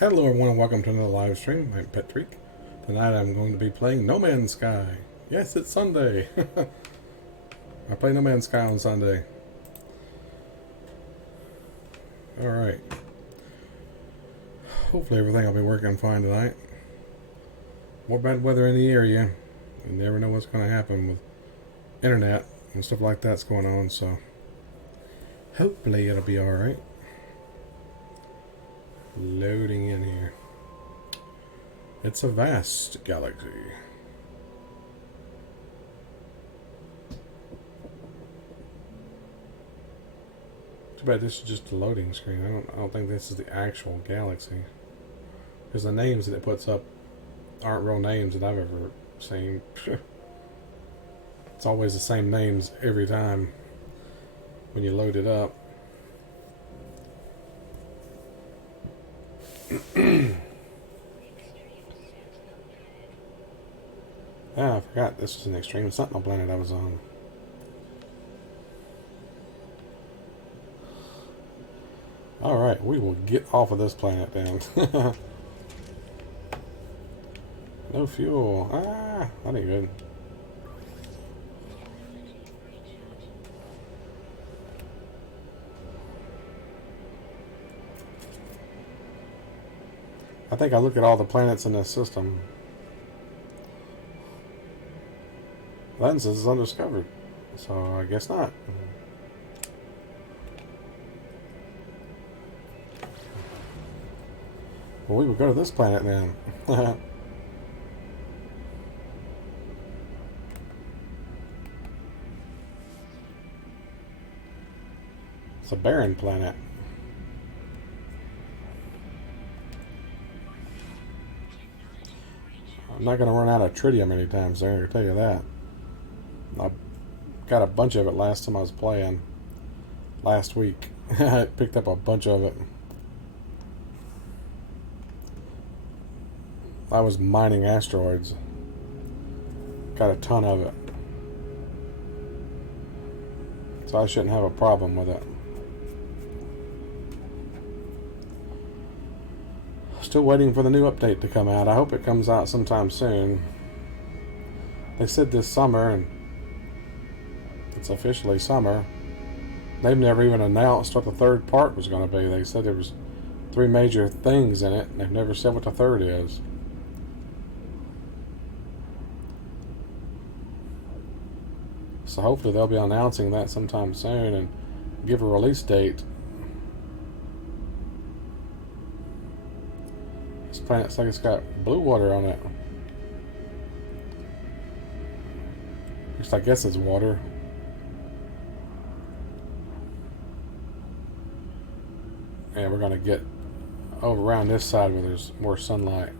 Hello everyone and welcome to another live stream. I'm Petreak. Tonight I'm going to be playing No Man's Sky. Yes, it's Sunday. I play No Man's Sky on Sunday. Alright. Hopefully everything will be working fine tonight. More bad weather in the area. You never know what's going to happen with internet and stuff like that's going on, so hopefully it'll be alright. Loading in here. It's a vast galaxy. Too bad this is just a loading screen. I don't think this is the actual galaxy. Because the names that it puts up aren't real names that I've ever seen. It's always the same names every time when you load it up. I forgot this was an extreme sentinel planet I was on. Alright, we will get off of this planet then. No fuel. That ain't good. I think I look at all the planets in this system. Lenses is undiscovered, so I guess not. Well, we would go to this planet then. It's a barren planet. I'm not going to run out of tritium anytime soon, I can tell you that. I got a bunch of it last time I was playing. Last week. I picked up a bunch of it. I was mining asteroids. Got a ton of it. So I shouldn't have a problem with it. Still waiting for the new update to come out. I hope it comes out sometime soon. They said this summer, and it's officially summer. They've never even announced what the third part was going to be. They said there was 3 major things in it, and they've never said what the third is. So hopefully they'll be announcing that sometime soon and give a release date. This planet's like it's got blue water on it. At least I guess it's water. And we're going to get over around this side where there's more sunlight.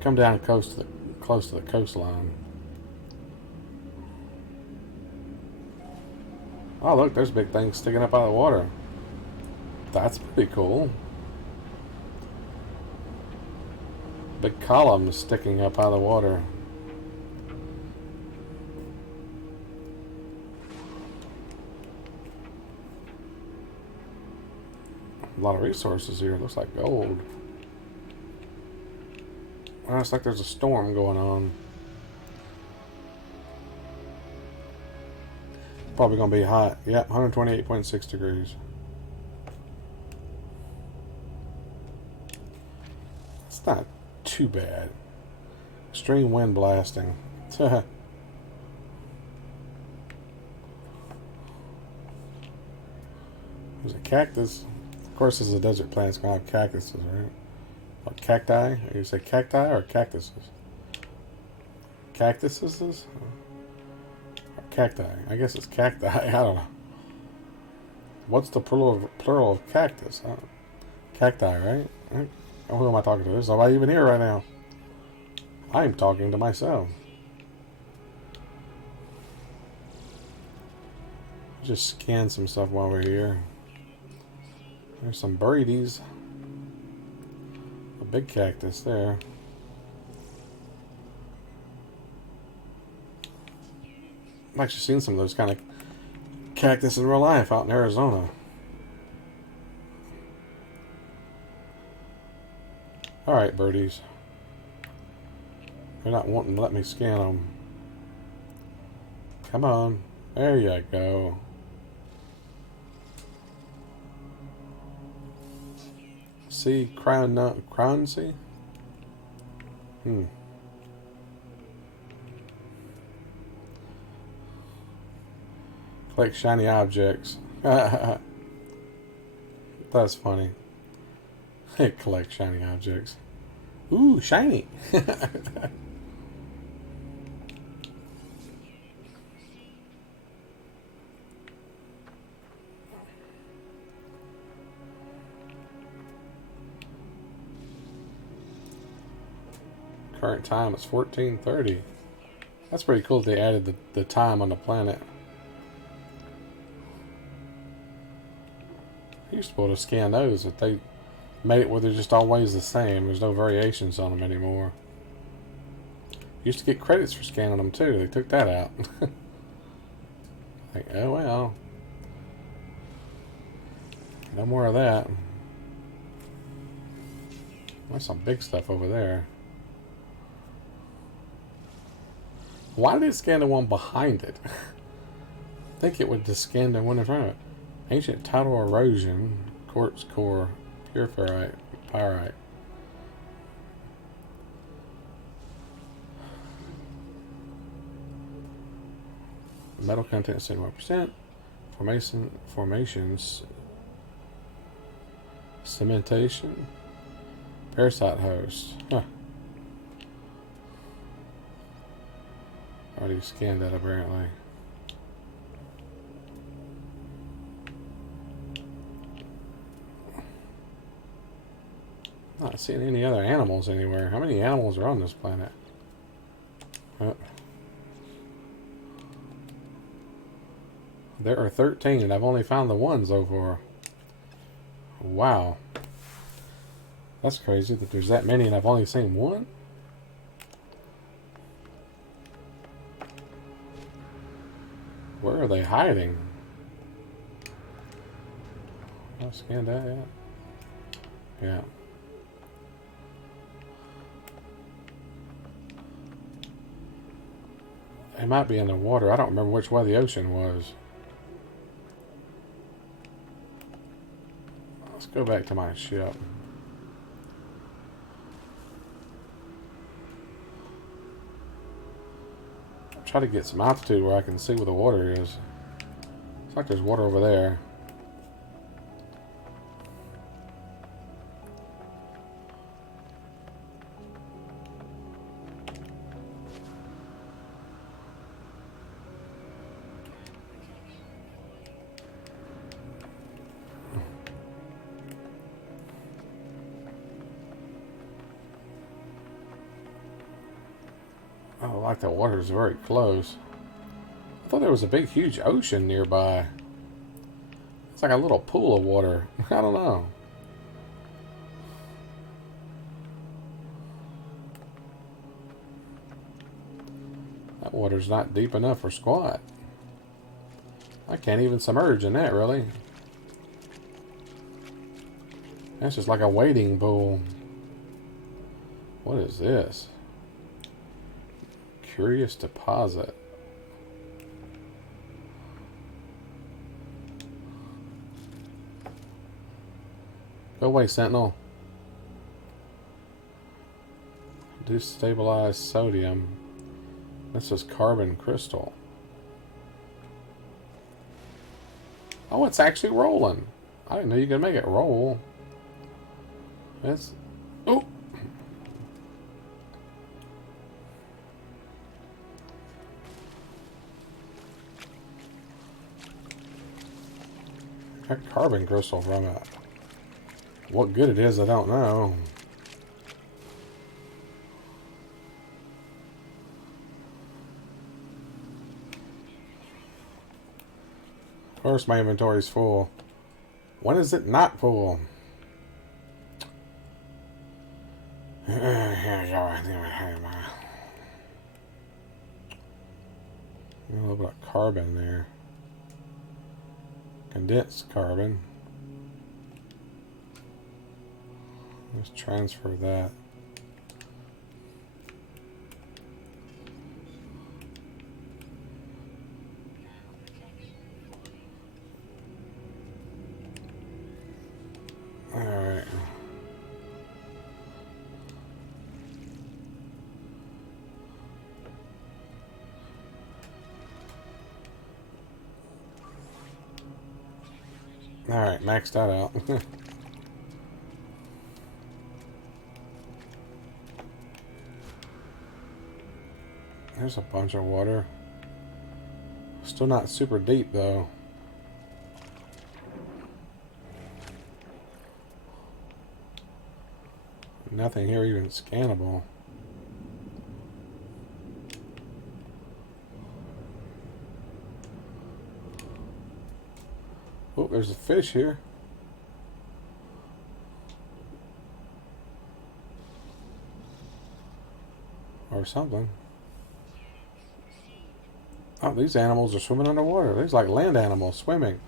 Come down close to the coastline. Oh look, there's big things sticking up out of the water. That's pretty cool. Big columns sticking up out of the water. A lot of resources here. It looks like gold. Well, it's like there's a storm going on. Probably going to be hot. Yep, 128.6 degrees. It's not too bad. Extreme wind blasting. There's a cactus. Of course, this is a desert planet. It's going to have cactuses, right? Or cacti? You say cacti or cactuses? Cactuses? Or cacti? I guess it's cacti. I don't know. What's the plural of cactus? Cacti, right? Who am I talking to? There's nobody even here right now. I'm talking to myself. Just scan some stuff while we're here. There's some birdies. A big cactus there. I've actually seen some of those kind of cactus in real life out in Arizona. Alright, birdies. They're not wanting to let me scan them. Come on. There you go. See, crown see? Collect shiny objects. That's funny. Collect shiny objects. Ooh, shiny! Current time is 14:30. That's pretty cool that they added the time on the planet. You used to be able to scan those, but they made it where they're just always the same. There's no variations on them anymore. You used to get credits for scanning them too. They took that out. Like, oh well. No more of that. There's some big stuff over there. Why did it scan the one behind it? I think it would just scan the one in front of it. Ancient tidal erosion, quartz core, pure ferrite, pyrite. Metal content 71%. Formations. Cementation. Parasite host. Huh. Already scanned that apparently. Not seeing any other animals anywhere. How many animals are on this planet? There are 13, and I've only found the one so far. Wow. That's crazy that there's that many and I've only seen one. Where are they hiding? I scanned that yet? Yeah. It might be in the water. I don't remember which way the ocean was. Let's go back to my ship. Try to get some altitude where I can see where the water is. Looks like there's water over there. Oh, like the water is very close. I thought there was a big, huge ocean nearby. It's like a little pool of water. I don't know. That water's not deep enough for squat. I can't even submerge in that, really. That's just like a wading pool. What is this? Curious deposit. Go away, Sentinel. Destabilized sodium. This is carbon crystal. Oh, it's actually rolling. I didn't know you could make it roll. It's... Oh! That carbon crystal from it. What good it is, I don't know. Of course my inventory's full. When is it not full? A little bit of carbon there. Condensed carbon. Let's transfer that. Alright. Alright, max that out. There's a bunch of water. Still not super deep though. Nothing here even scannable. Oh, there's a fish here. Or something. Oh, these animals are swimming underwater. These like land animals swimming.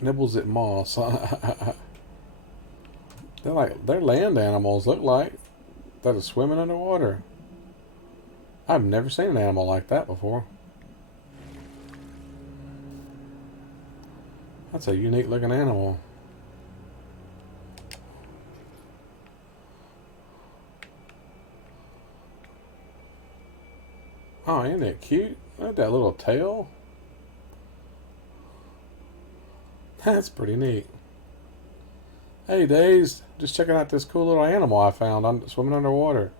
Nibbles at moss. they're land animals, look like, that are swimming underwater. I've never seen an animal like that before. That's a unique looking animal. Oh, ain't it cute? Look at that little tail. That's pretty neat. Hey, Days. Just checking out this cool little animal I found swimming underwater.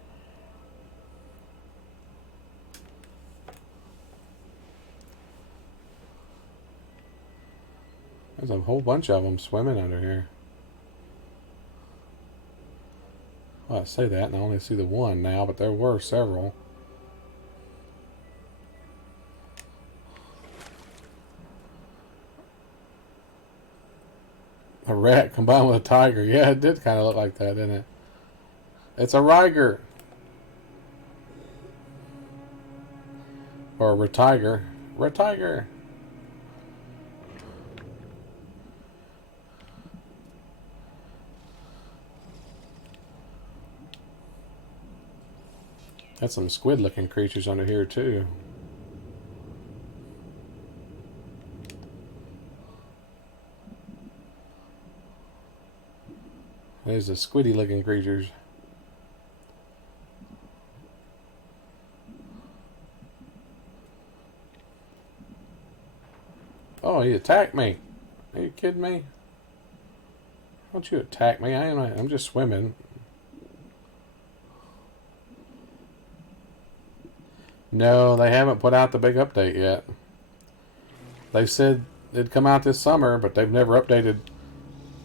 There's a whole bunch of them swimming under here. Well, I say that and I only see the one now, but there were several. A rat combined with a tiger. Yeah, it did kind of look like that, didn't it? It's a Riger. Or a Retiger. Retiger. Got some squid looking creatures under here too. There's the squiddy looking creatures. Oh, he attacked me. Are you kidding me? Don't you attack me? I'm just swimming. No, they haven't put out the big update yet. They said it'd come out this summer, but they've never updated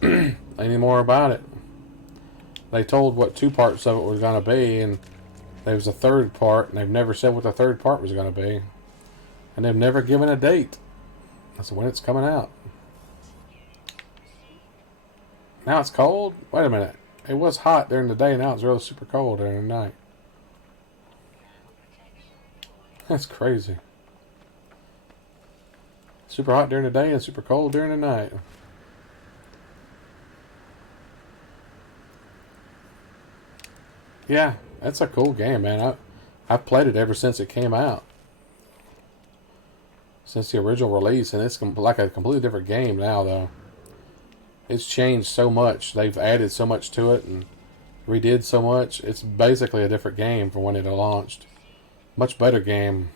any more about it. They told what 2 parts of it was going to be, and there was a 3rd part, and they've never said what the 3rd part was going to be. And they've never given a date. That's when it's coming out. Now it's cold? Wait a minute. It was hot during the day, now it's really super cold during the night. That's crazy. Super hot during the day and super cold during the night. Yeah, that's a cool game, man. I've played it ever since it came out. Since the original release, and it's like a completely different game now, though. It's changed so much. They've added so much to it and redid so much. It's basically a different game from when it launched. Much better game.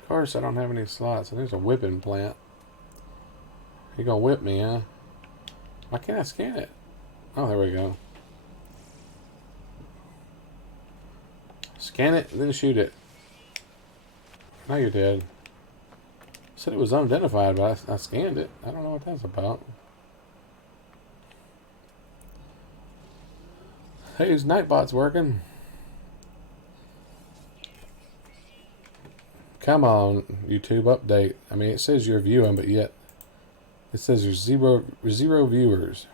Of course, I don't have any slots. And there's a whipping plant. You gonna whip me, huh? Why can't I scan it? Oh, there we go. Scan it, and then shoot it. Now you're dead. Said it was unidentified, but I scanned it. I don't know what that's about. Hey, his Nightbot's working. Come on, YouTube, update. I mean, it says you're viewing, but yet it says there's zero viewers.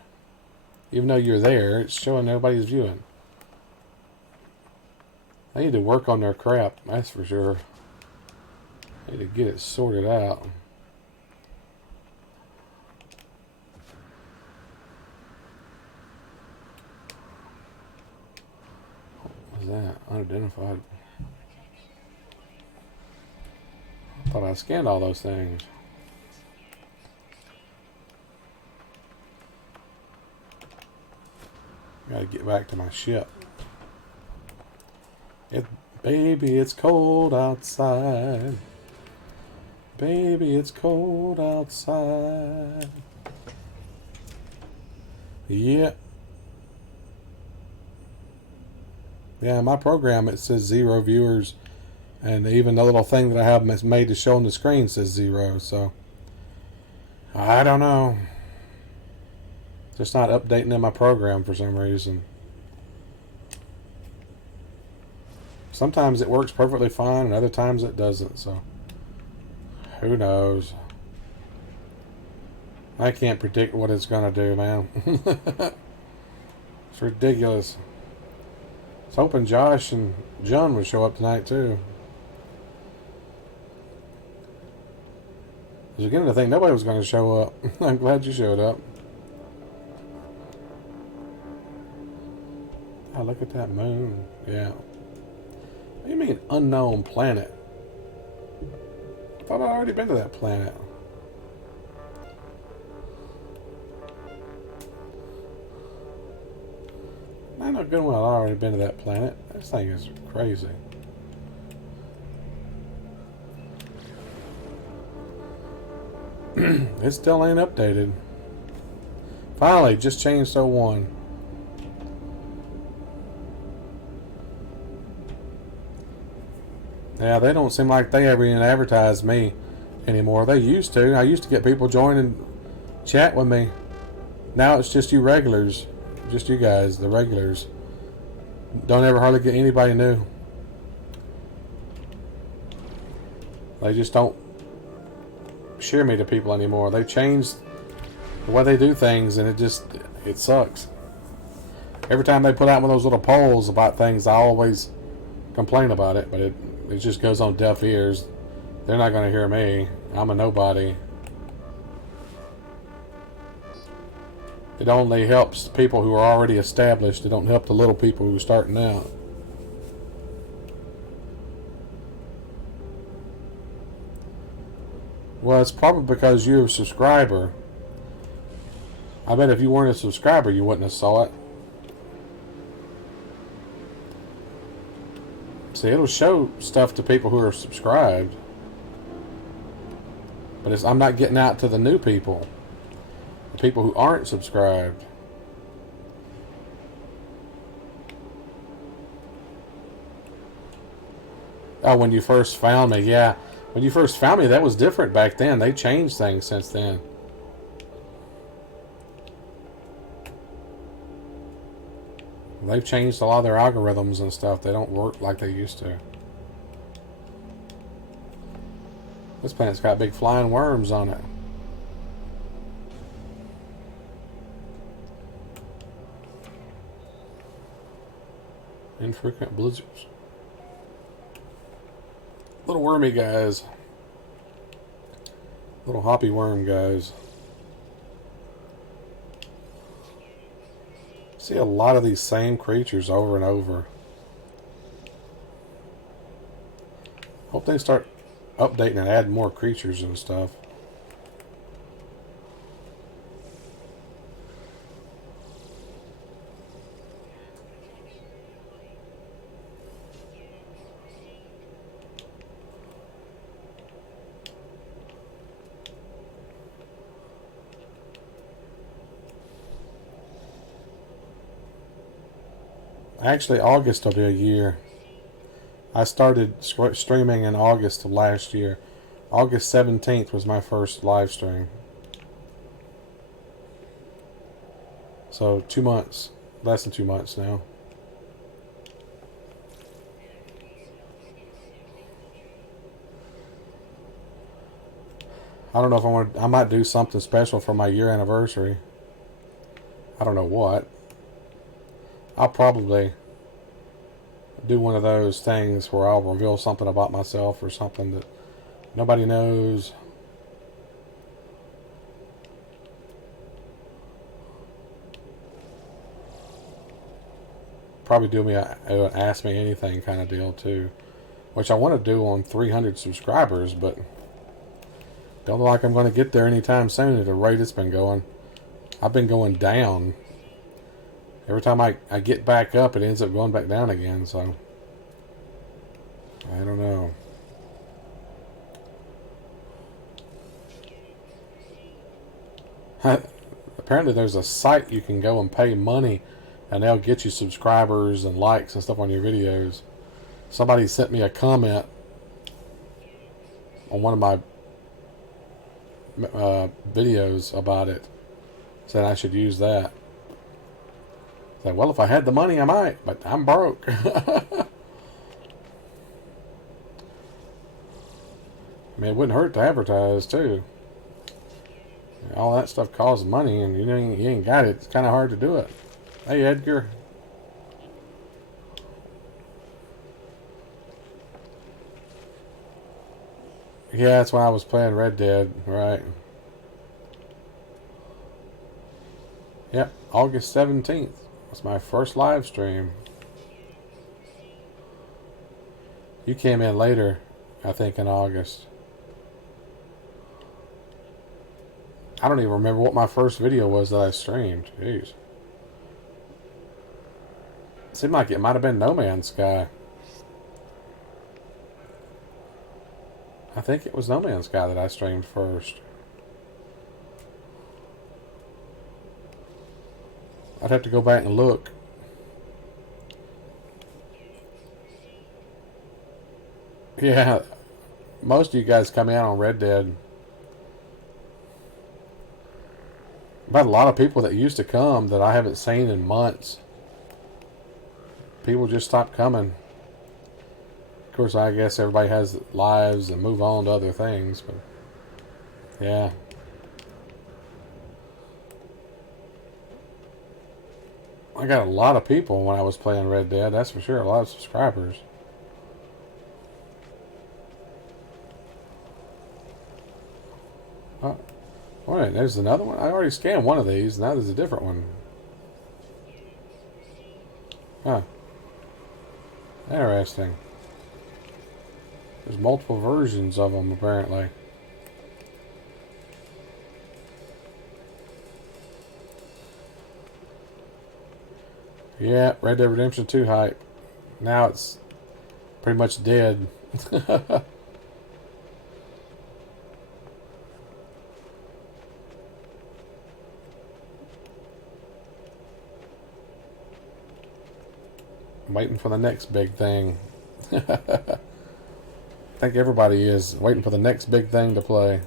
Even though you're there, it's showing nobody's viewing. They need to work on their crap, that's for sure. They need to get it sorted out. What was that? Unidentified. I thought I scanned all those things. Gotta get back to my ship. Baby, it's cold outside. Baby, it's cold outside. Yeah. Yeah, my program, it says 0 viewers. And even the little thing that I have made to show on the screen says 0. So, I don't know. Just not updating in my program for some reason. Sometimes it works perfectly fine, and other times it doesn't, so who knows? I can't predict what it's gonna do, man. It's ridiculous. I was hoping Josh and John would show up tonight, too. I was beginning to think nobody was going to show up. I'm glad you showed up. Oh, look at that moon. Yeah. What do you mean, unknown planet? I thought I'd already been to that planet. I know good when I've already been to that planet. This thing is crazy. It still ain't updated. Finally, just changed 01. Yeah, they don't seem like they ever even advertise me anymore. They used to. I used to get people join and chat with me. Now it's just you regulars. Just you guys, the regulars. Don't ever hardly get anybody new. They just don't share me to people anymore. They changed the way they do things, and it sucks. Every time they put out one of those little polls about things, I always complain about it, but it just goes on deaf ears. They're not going to hear me. I'm a nobody. It only helps people who are already established. It don't help the little people who are starting out. Well, it's probably because you're a subscriber. I bet if you weren't a subscriber, you wouldn't have saw it. See, it'll show stuff to people who are subscribed. But I'm not getting out to the new people. The people who aren't subscribed. Oh, when you first found me, yeah. When you first found me, that was different back then. They changed things since then. They've changed a lot of their algorithms and stuff. They don't work like they used to. This planet's got big flying worms on it. Infrequent blizzards. Little wormy guys. Little hoppy worm guys. See a lot of these same creatures over and over. Hope they start updating and add more creatures and stuff. Actually, August will be a year. I started streaming in August of last year. August 17th was my first live stream. So 2 months. Less than 2 months now. I don't know if I might do something special for my year anniversary. I don't know what. I'll probably do one of those things where I'll reveal something about myself or something that nobody knows. Probably do me an ask me anything kind of deal too, which I want to do on 300 subscribers, but don't look like I'm going to get there anytime soon at the rate it's been going. I've been going down. Every time I get back up, it ends up going back down again, so I don't know. Apparently there's a site you can go and pay money and they'll get you subscribers and likes and stuff on your videos. Somebody sent me a comment on one of my videos about it. Said I should use that. Said, well, if I had the money, I might, but I'm broke. I mean, it wouldn't hurt to advertise, too. All that stuff costs money, and you ain't got it. It's kind of hard to do it. Hey, Edgar. Yeah, that's when I was playing Red Dead, right? Yep, August 17th. That's my first live stream. You came in later, I think, in August. I don't even remember what my first video was that I streamed. Jeez. Seemed like it might have been No Man's Sky. I think it was No Man's Sky that I streamed first. I'd have to go back and look. Yeah, most of you guys come in on Red Dead. I've had a lot of people that used to come that I haven't seen in months. People just stopped coming. Of course, I guess everybody has lives and move on to other things, but yeah. I got a lot of people when I was playing Red Dead, that's for sure. A lot of subscribers. Oh, wait, there's another one? I already scanned one of these. Now there's a different one. Huh. Interesting. There's multiple versions of them, apparently. Yeah, Red Dead Redemption 2 hype. Now it's pretty much dead. I'm waiting for the next big thing. I think everybody is waiting for the next big thing to play.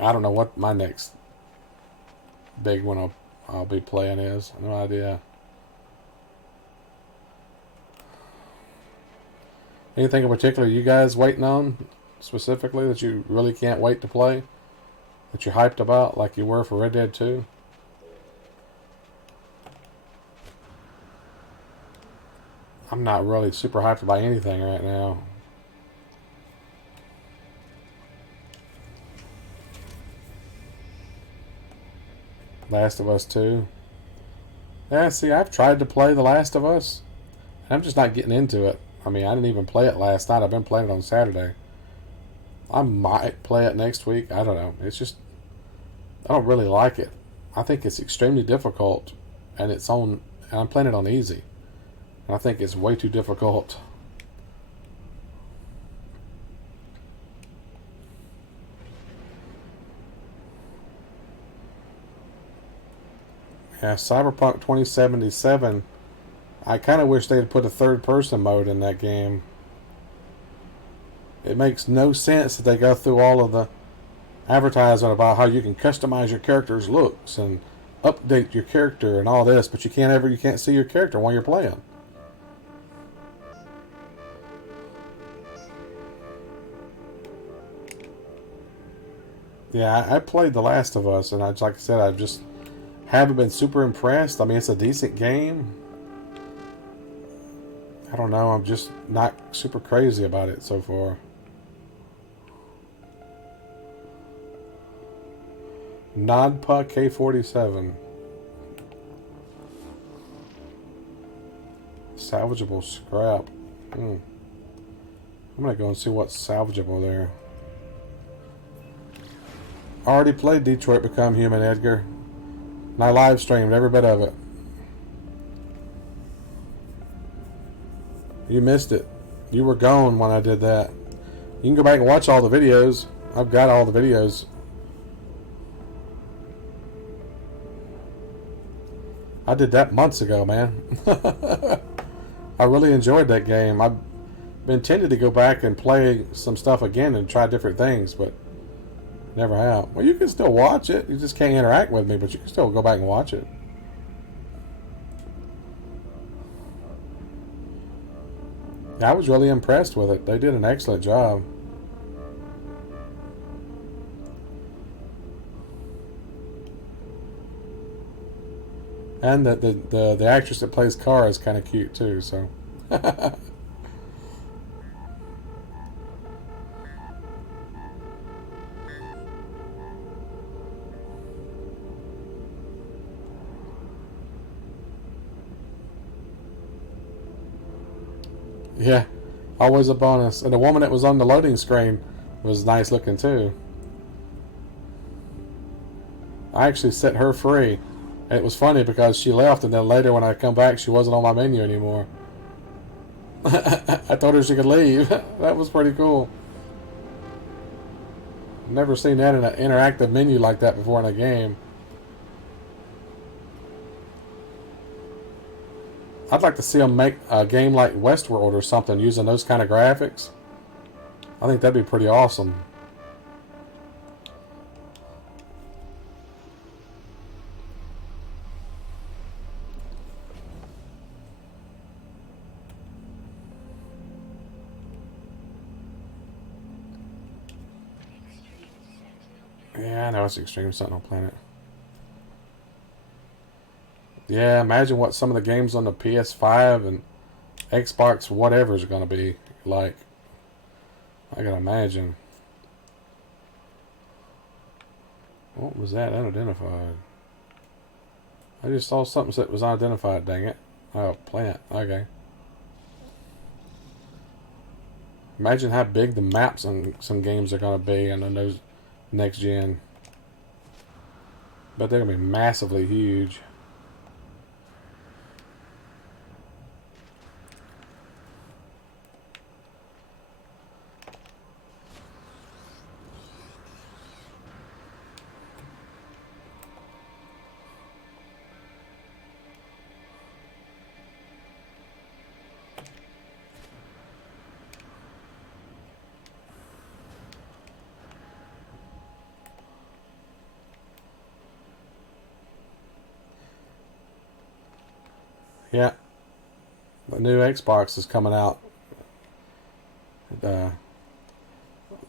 I don't know what my next big one I'll be playing is. No idea. Anything in particular you guys waiting on specifically that you really can't wait to play? That you're hyped about like you were for Red Dead 2? I'm not really super hyped about anything right now. Last of Us 2. Yeah, see, I've tried to play The Last of Us. I'm just not getting into it. I mean, I didn't even play it last night. I've been playing it on Saturday. I might play it next week. I don't know. It's just, I don't really like it. I think it's extremely difficult, and I'm playing it on easy. And I think it's way too difficult. Yeah, Cyberpunk 2077. I kind of wish they'd put a third-person mode in that game. It makes no sense that they go through all of the advertisement about how you can customize your character's looks and update your character and all this, but you can't see your character while you're playing. Yeah, I played The Last of Us, and like I said, I just haven't been super impressed. I mean, it's a decent game. I don't know. I'm just not super crazy about it so far. Nodpa K47. Salvageable scrap. I'm gonna go and see what's salvageable there. Already played Detroit Become Human, Edgar. And I live streamed every bit of it. You missed it. You were gone when I did that. You can go back and watch all the videos. I've got all the videos. I did that months ago, man. I really enjoyed that game. I've been tempted to go back and play some stuff again and try different things, but never have. Well, you can still watch it. You just can't interact with me, but you can still go back and watch it. I was really impressed with it. They did an excellent job. And the actress that plays Kara is kind of cute too, so. Yeah, always a bonus. And the woman that was on the loading screen was nice looking too. I actually set her free. And it was funny because she left, and then later when I come back, she wasn't on my menu anymore. I told her she could leave. That was pretty cool. Never seen that in an interactive menu like that before in a game. I'd like to see them make a game like Westworld or something using those kind of graphics. I think that'd be pretty awesome. Yeah, I know it's Extreme Sentinel Planet. Yeah, imagine what some of the games on the PS5 and Xbox whatever is going to be like. I can imagine. What was that? Unidentified. I just saw something that was unidentified, dang it. Oh, plant. Okay. Imagine how big the maps on some games are going to be and then those next gen. But they're going to be massively huge. Yeah, the new Xbox is coming out. They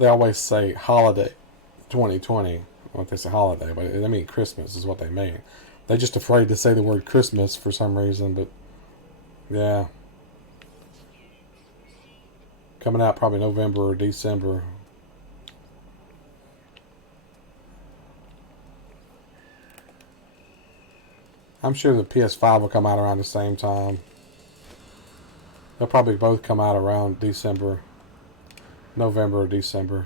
always say holiday 2020. Well, they say holiday, but I mean Christmas is what they mean. They're just afraid to say the word Christmas for some reason, but yeah. Coming out probably November or December. I'm sure the PS5 will come out around the same time. They'll probably both come out around December. November or December.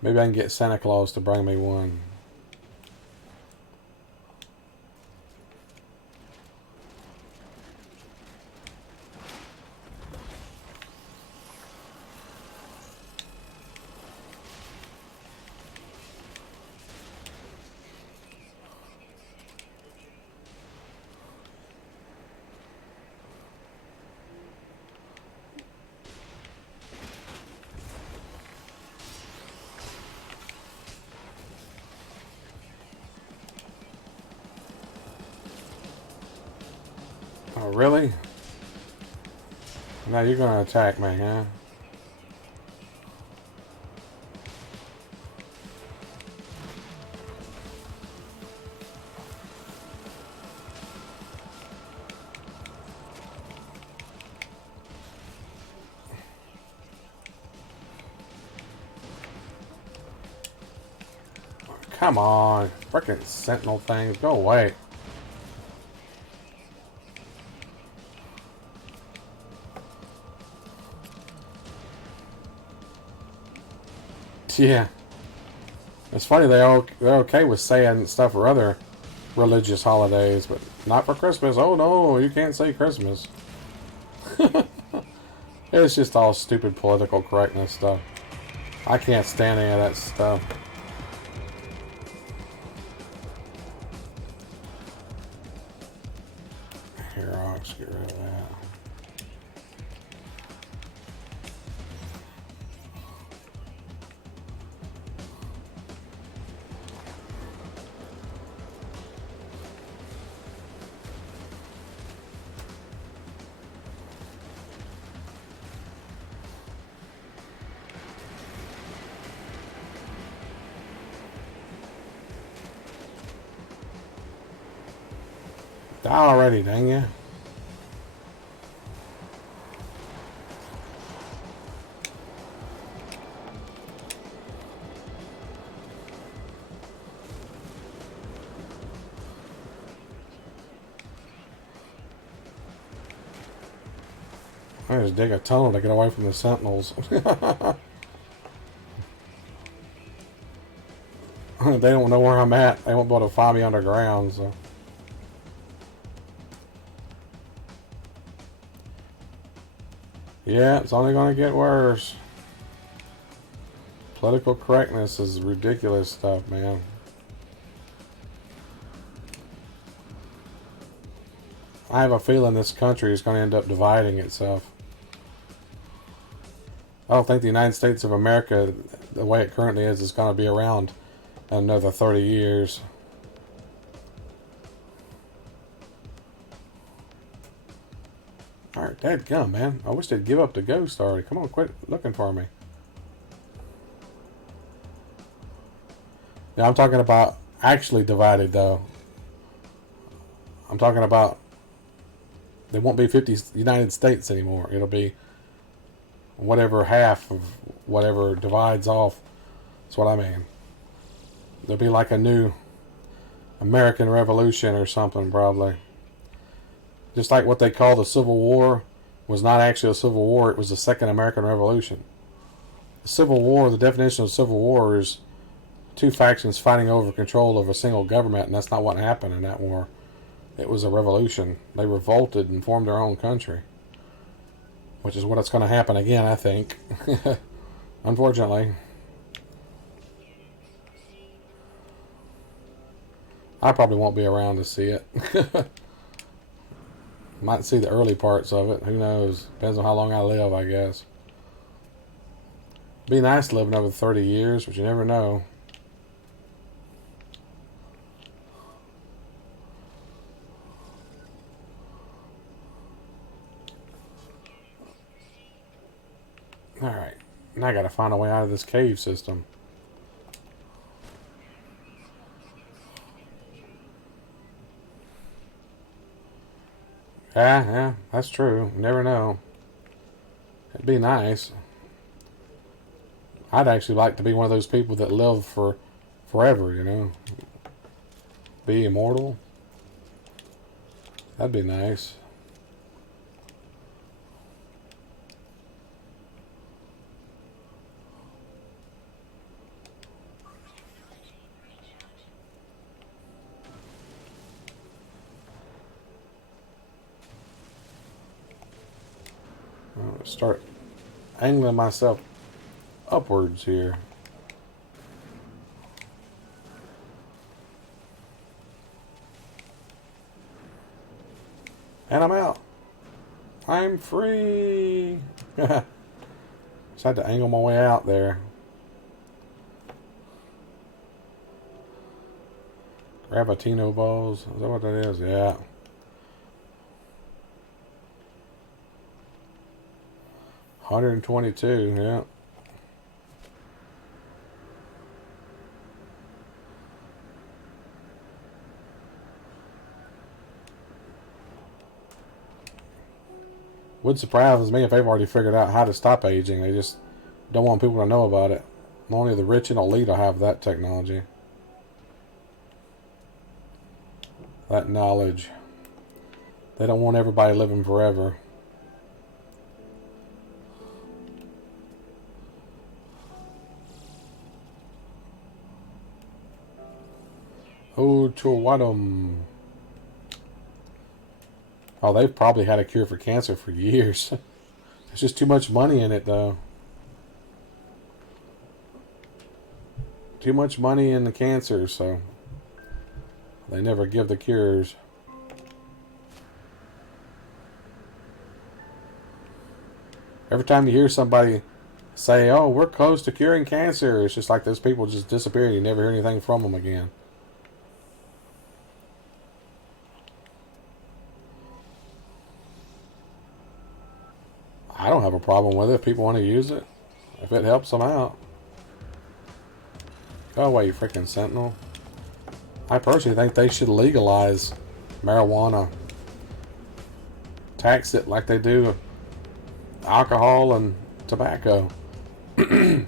Maybe I can get Santa Claus to bring me one. Oh, really? Now you're gonna attack me, huh? Come on, frickin' sentinel things, go away. Yeah. It's funny, they're okay with saying stuff for other religious holidays, but not for Christmas. Oh no, you can't say Christmas. It's just all stupid political correctness stuff. I can't stand any of that stuff. Here, I'll just get rid of that. Die already, dang ya. I just dig a tunnel to get away from the sentinels. They don't know where I'm at. They won't be able to find me underground, so. Yeah, it's only going to get worse. Political correctness is ridiculous stuff, man. I have a feeling this country is going to end up dividing itself. I don't think the United States of America, the way it currently is going to be around another 30 years. Alright, dadgum, man. I wish they'd give up the ghost already. Come on, quit looking for me. Yeah, I'm talking about actually divided, though. I'm talking about there won't be 50 United States anymore. It'll be whatever half of whatever divides off. That's what I mean. There'll be like a new American Revolution or something, probably. Just like what they call the Civil War was not actually a civil war, it was the Second American Revolution. The Civil War, the definition of Civil War is two factions fighting over control of a single government, and that's not what happened in that war. It was a revolution. They revolted and formed their own country. Which is what it's going to happen again, I think. Unfortunately. I probably won't be around to see it. Might see the early parts of it. Who knows? Depends on how long I live, I guess. Be nice to live another 30 years, but you never know. Alright. Now I gotta find a way out of this cave system. Yeah, that's true. You never know. It'd be nice. I'd actually like to be one of those people that live for forever, you know. Be immortal. That'd be nice. I'll start angling myself upwards here. And I'm out. I'm free. Just had to angle my way out there. Gravitino balls. Is that what that is? Yeah. 122, yeah. Would surprise me if they've already figured out how to stop aging. They just don't want people to know about it. Only the rich and elite will have that technology. That knowledge. They don't want everybody living forever. Oh, Chorwadum. Oh, they've probably had a cure for cancer for years. There's just too much money in it, though. Too much money in the cancer, so they never give the cures. Every time you hear somebody say, oh, we're close to curing cancer, it's just like those people just disappear and you never hear anything from them again. I don't have a problem with it if people want to use it. If it helps them out. Go away, you freaking Sentinel. I personally think they should legalize marijuana. Tax it like they do alcohol and tobacco. Of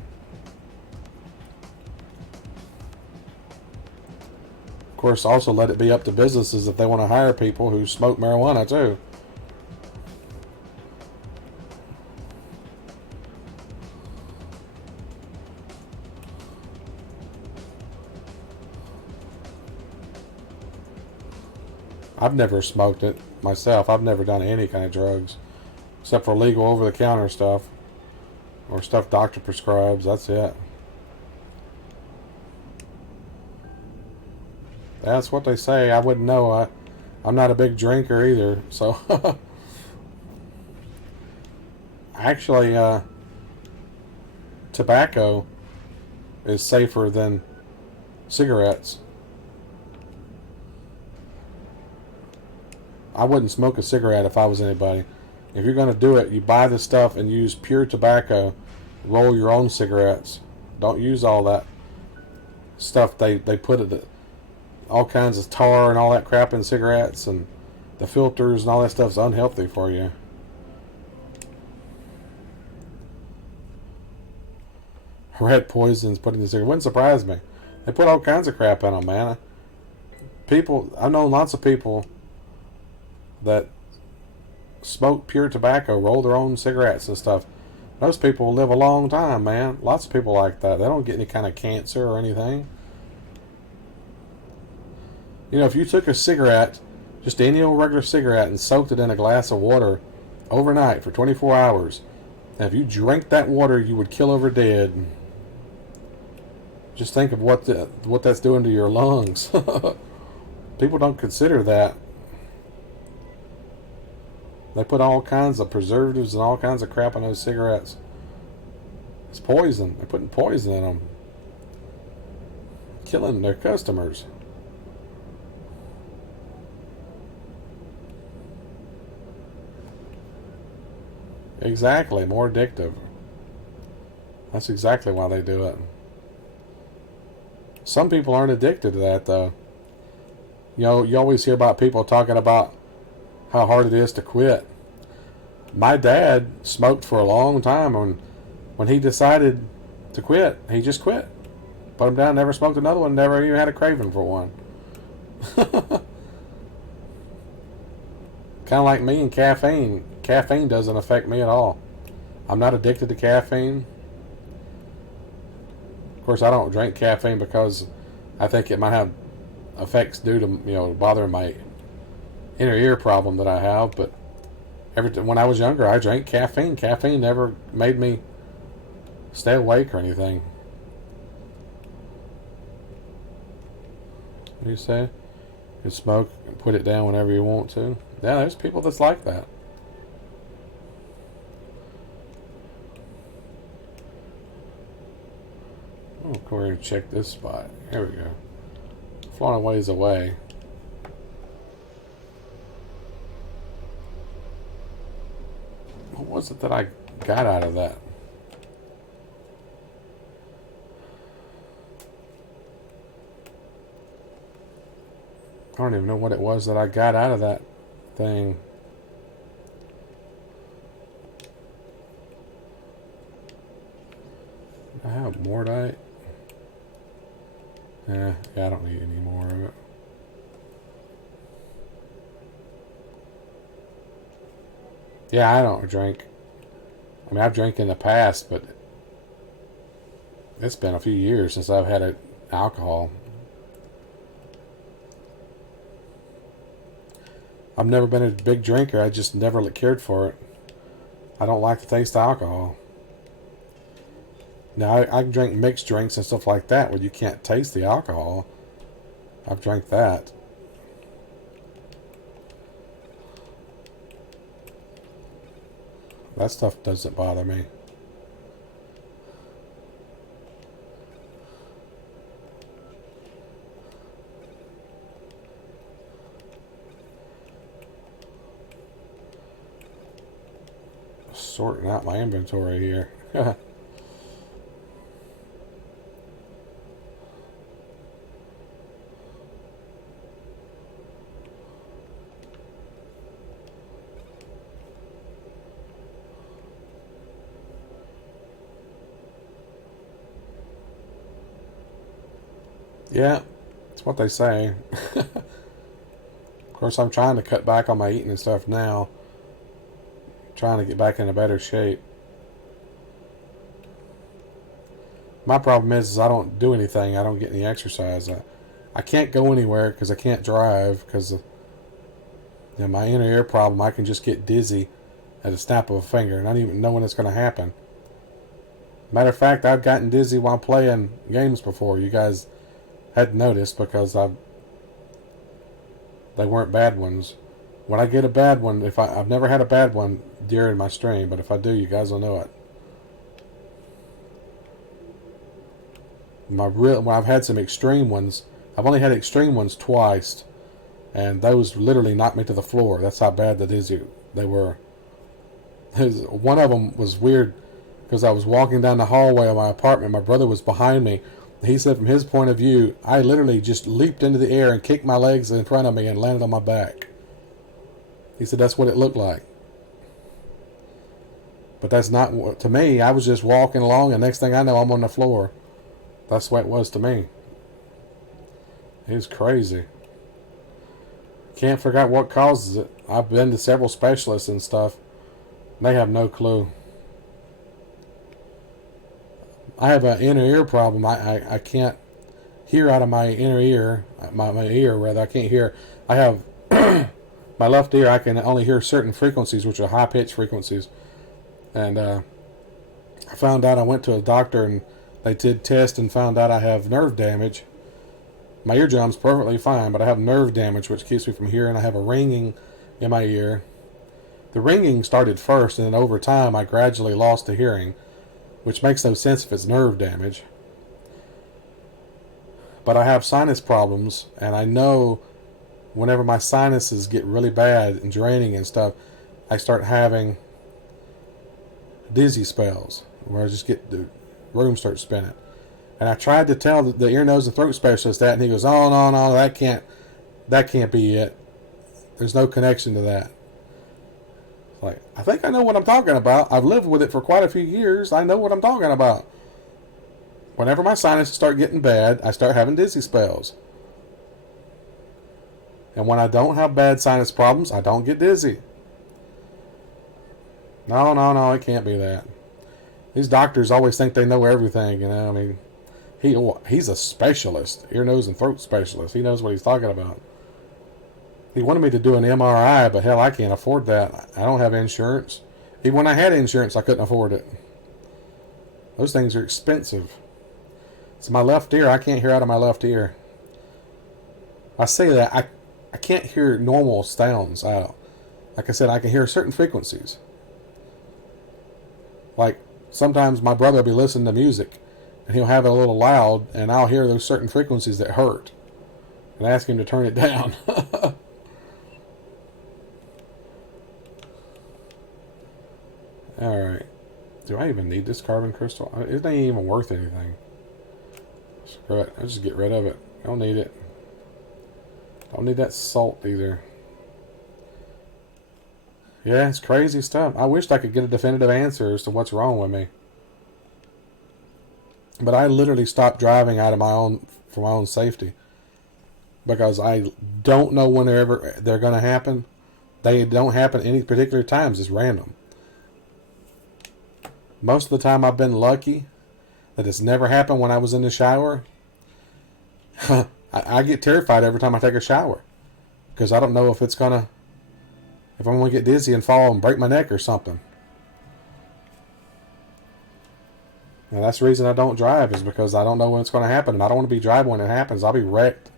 course, also let it be up to businesses if they want to hire people who smoke marijuana too. I've never smoked it myself. I've never done any kind of drugs. Except for legal over-the-counter stuff. Or stuff doctor prescribes. That's it. That's what they say. I wouldn't know. I'm not a big drinker either. So, actually, tobacco is safer than cigarettes. I wouldn't smoke a cigarette if I was anybody. If you're going to do it, you buy the stuff and use pure tobacco. Roll your own cigarettes. Don't use all that stuff they put it, all kinds of tar and all that crap in cigarettes, and the filters and all that stuff's unhealthy for you. Red poisons put in the cigarette. Wouldn't surprise me. They put all kinds of crap in them, man. I know lots of people that smoke pure tobacco, roll their own cigarettes and stuff. Those people live a long time, man. Lots of people like that. They don't get any kind of cancer or anything. You know, if you took a cigarette, just any old regular cigarette, and soaked it in a glass of water overnight for 24 hours, and if you drank that water, you would kill over dead. Just think of what that's doing to your lungs. People don't consider that. They put all kinds of preservatives and all kinds of crap in those cigarettes. It's poison. They're putting poison in them. Killing their customers. Exactly. More addictive. That's exactly why they do it. Some people aren't addicted to that, though. You know, you always hear about people talking about how hard it is to quit. My dad smoked for a long time, and when he decided to quit, he just quit. Put him down, never smoked another one, never even had a craving for one. Kind of like me and caffeine. Caffeine doesn't affect me at all. I'm not addicted to caffeine. Of course, I don't drink caffeine because I think it might have effects due to, bother my inner ear problem that I have. But when I was younger, I drank caffeine. Caffeine never made me stay awake or anything. What do you say? You smoke and put it down whenever you want to. Yeah, there's people that's like that. Oh, come here and check this spot. Here we go. Flying a ways away. What was it that I got out of that. I don't even know what it was that I got out of that thing. I have Mordite. Yeah, I don't need any more of it. Yeah, I don't drink. I mean, I've drank in the past, but it's been a few years since I've had alcohol. I've never been a big drinker. I just never cared for it. I don't like the taste of alcohol. Now, I can drink mixed drinks and stuff like that where you can't taste the alcohol. I've drank that. That stuff doesn't bother me. Sorting out my inventory here. Yeah, that's what they say. Of course, I'm trying to cut back on my eating and stuff now. Trying to get back in a better shape. My problem is I don't do anything. I don't get any exercise. I can't go anywhere because I can't drive because of my inner ear problem. I can just get dizzy at a snap of a finger, and I don't even know when it's going to happen. Matter of fact, I've gotten dizzy while playing games before. You guys hadn't noticed because they weren't bad ones. When I get a bad one, I've never had a bad one during my stream, but if I do, you guys will know it. When I've had some extreme ones, I've only had extreme ones twice, and those literally knocked me to the floor. That's how bad the dizzy they were. One of them was weird because I was walking down the hallway of my apartment. My brother was behind me. He said from his point of view, I literally just leaped into the air and kicked my legs in front of me and landed on my back. He said that's what it looked like. But that's not what, to me, I was just walking along and next thing I know I'm on the floor. That's what it was to me. It was crazy. Can't figure out what causes it. I've been to several specialists and stuff. They have no clue. I have an inner ear problem. I can't hear out of my inner ear. My ear, rather. I can't hear. I have my left ear. I can only hear certain frequencies, which are high-pitched frequencies. And I found out, I went to a doctor and they did test and found out I have nerve damage. My eardrum's perfectly fine, but I have nerve damage, which keeps me from hearing. I have a ringing in my ear. The ringing started first, and then over time I gradually lost the hearing, which makes no sense if it's nerve damage. But I have sinus problems, and I know whenever my sinuses get really bad and draining and stuff, I start having dizzy spells where I just get the room starts spinning. And I tried to tell the ear, nose, and throat specialist that, and he goes, "Oh no, that can't be it. There's no connection to that." Like, I think I know what I'm talking about. I've lived with it for quite a few years. I know what I'm talking about. Whenever my sinuses start getting bad, I start having dizzy spells. And when I don't have bad sinus problems, I don't get dizzy. No, it can't be that. These doctors always think they know everything, you know. I mean, he's a specialist, ear, nose, and throat specialist. He knows what he's talking about. He wanted me to do an MRI, but hell, I can't afford that. I don't have insurance. Even when I had insurance, I couldn't afford it. Those things are expensive. It's my left ear. I can't hear out of my left ear. I say that I can't hear normal sounds out. Like I said, I can hear certain frequencies. Like sometimes my brother will be listening to music and he'll have it a little loud and I'll hear those certain frequencies that hurt and ask him to turn it down. Alright. Do I even need this carbon crystal? It ain't even worth anything. Screw it. I'll just get rid of it. Don't need it. Don't need that salt either. Yeah, it's crazy stuff. I wished I could get a definitive answer as to what's wrong with me. But I literally stopped driving out of for my own safety. Because I don't know when they're going to happen. They don't happen any particular times. It's random. Most of the time I've been lucky that it's never happened when I was in the shower. I get terrified every time I take a shower. Because I don't know if I'm going to get dizzy and fall and break my neck or something. Now that's the reason I don't drive, is because I don't know when it's going to happen. And I don't want to be driving when it happens. I'll be wrecked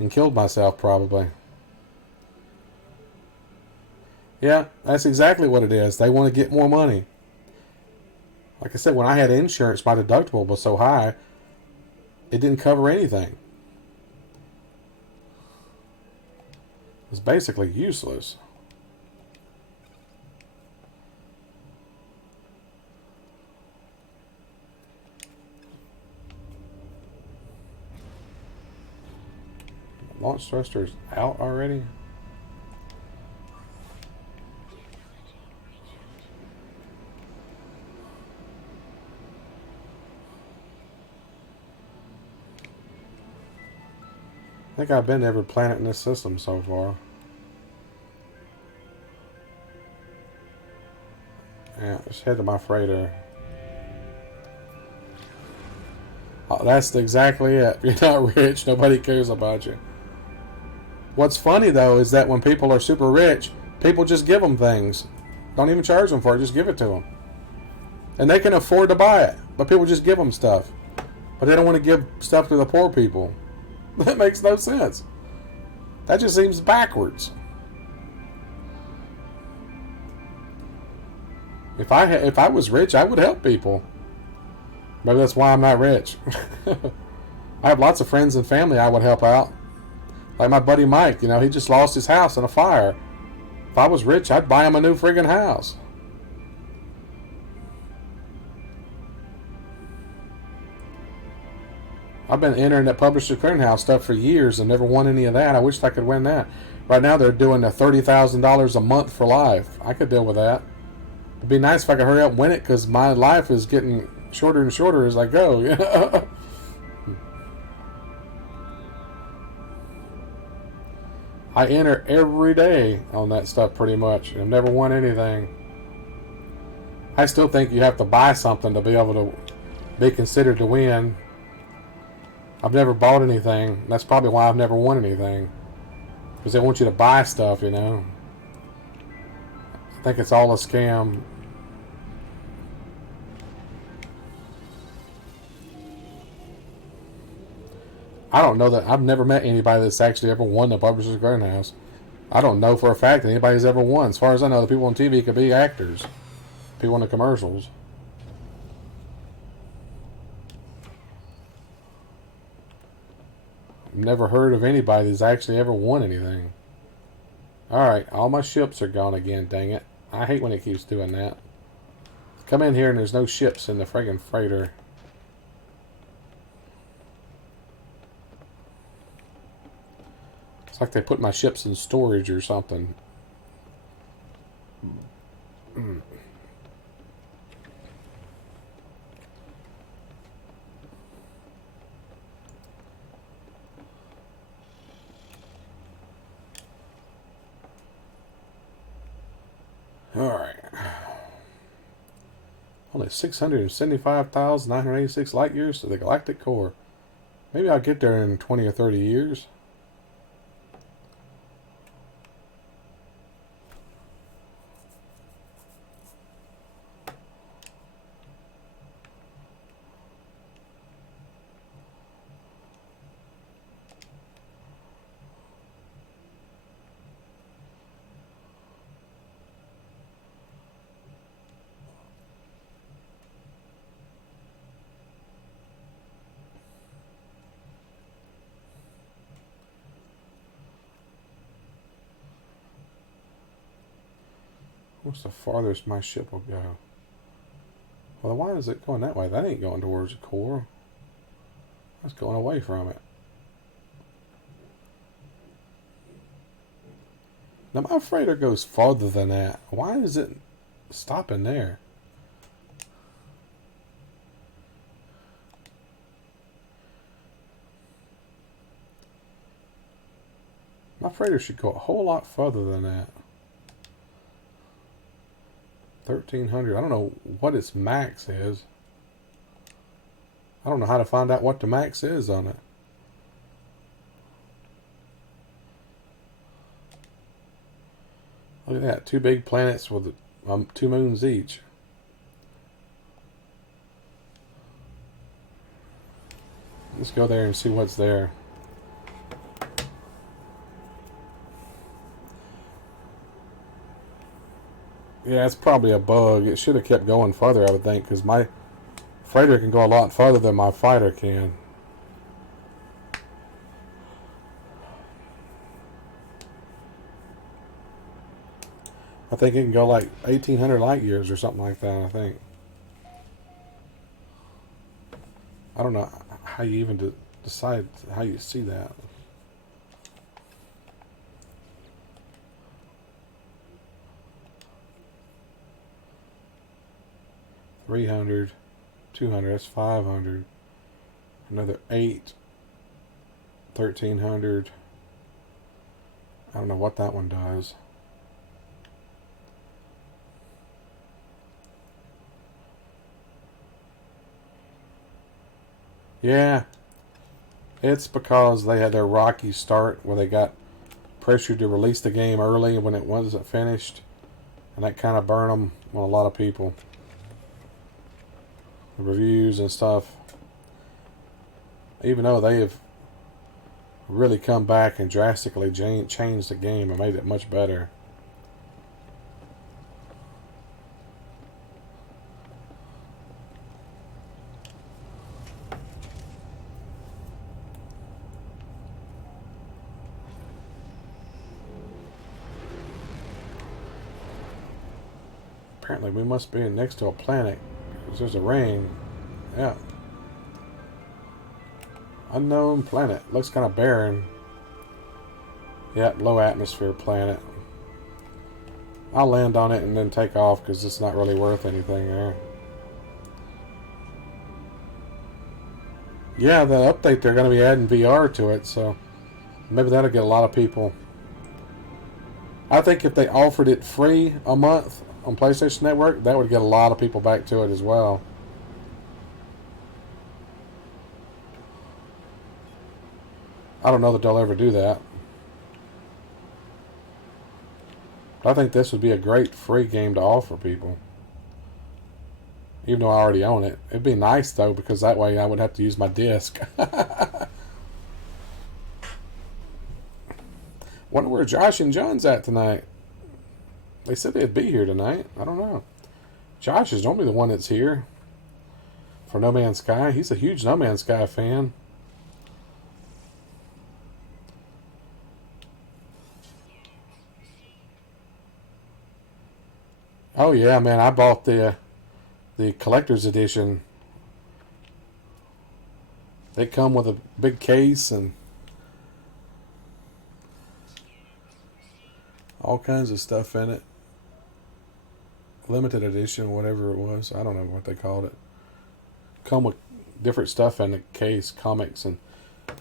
and killed myself probably. Yeah, that's exactly what it is. They want to get more money. Like I said, when I had insurance, my deductible was so high, it didn't cover anything. It was basically useless. Launch thruster's out already? I think I've been to every planet in this system so far. Yeah, let's head to my freighter. Oh, that's exactly it. If you're not rich, nobody cares about you. What's funny, though, is that when people are super rich, people just give them things. Don't even charge them for it, just give it to them. And they can afford to buy it, but people just give them stuff. But they don't want to give stuff to the poor people. That makes no sense. That just seems backwards. If I was rich, I would help people. Maybe that's why I'm not rich. I have lots of friends and family I would help out. Like my buddy Mike, he just lost his house in a fire. If I was rich, I'd buy him a new friggin' house. I've been entering that Publisher Clearinghouse stuff for years and never won any of that. I wish I could win that. Right now they're doing a $30,000 a month for life. I could deal with that. It'd be nice if I could hurry up and win it, because my life is getting shorter and shorter as I go. I enter every day on that stuff pretty much. I've never won anything. I still think you have to buy something to be able to be considered to win. I've never bought anything. That's probably why I've never won anything. Because they want you to buy stuff, I think it's all a scam. I don't know that. I've never met anybody that's actually ever won the Publisher's Clearinghouse. I don't know for a fact that anybody's ever won. As far as I know, the people on TV could be actors. People in the commercials. I've never heard of anybody that's actually ever won anything. Alright, all my ships are gone again, dang it. I hate when it keeps doing that. Come in here and there's no ships in the friggin' freighter. It's like they put my ships in storage or something. Alright. Only 675,986 light years to the galactic core. Maybe I'll get there in 20 or 30 years. What's the farthest my ship will go? Well, why is it going that way? That ain't going towards the core. That's going away from it. Now my freighter goes farther than that. Why is it stopping there? My freighter should go a whole lot further than that. 1,300. I don't know what its max is. I don't know how to find out what the max is on it. Look at that. 2 big planets with 2 moons each. Let's go there and see what's there. Yeah, it's probably a bug. It should have kept going farther, I would think, because my freighter can go a lot farther than my fighter can. I think it can go like 1,800 light years or something like that, I think. I don't know how you even decide how you see that. $300, $200, that's $500. Another 8, $1,300. I don't know what that one does. Yeah, it's because they had their rocky start where they got pressured to release the game early when it wasn't finished, and that kind of burned them on a lot of people. The reviews and stuff, even though they have really come back and drastically changed the game and made it much better. Apparently we must be next to a planet because there's a ring. Yeah. Unknown planet. Looks kind of barren. Yeah, low atmosphere planet. I'll land on it and then take off because it's not really worth anything there. Yeah, the update they're going to be adding VR to it, so maybe that'll get a lot of people. I think if they offered it free a month on PlayStation Network, that would get a lot of people back to it as well. I don't know that they'll ever do that. But I think this would be a great free game to offer people. Even though I already own it. It'd be nice, though, because that way I would have to use my disc. Wonder where Josh and John's at tonight. They said they'd be here tonight. I don't know. Josh is normally the one that's here for No Man's Sky. He's a huge No Man's Sky fan. Oh yeah, man! I bought the collector's edition. They come with a big case and all kinds of stuff in it. Limited edition, whatever it was. I don't know what they called it. Come with different stuff in the case, comics, and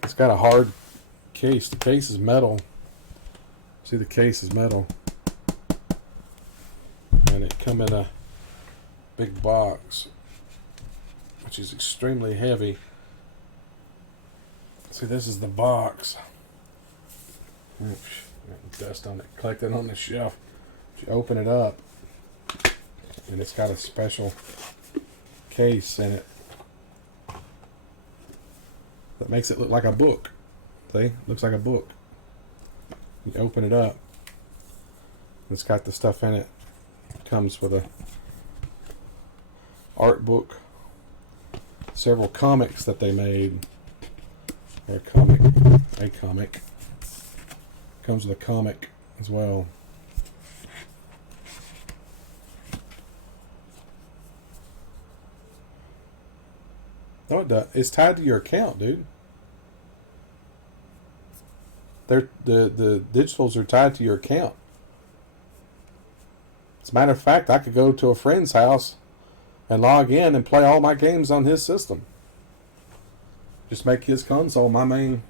it's got a hard case. The case is metal. See, the case is metal. And it come in a big box, which is extremely heavy. See, this is the box. Oops, got dust on it, collected on the shelf. You open it up, and it's got a special case in it that makes it look like a book. See, looks like a book. You open it up, it's got the stuff in it. Comes with a art book, several comics that they made. Or a comic. Comes with a comic as well. No, it does. It's tied to your account, dude. The digitals are tied to your account. As a matter of fact, I could go to a friend's house and log in and play all my games on his system. Just make his console my main.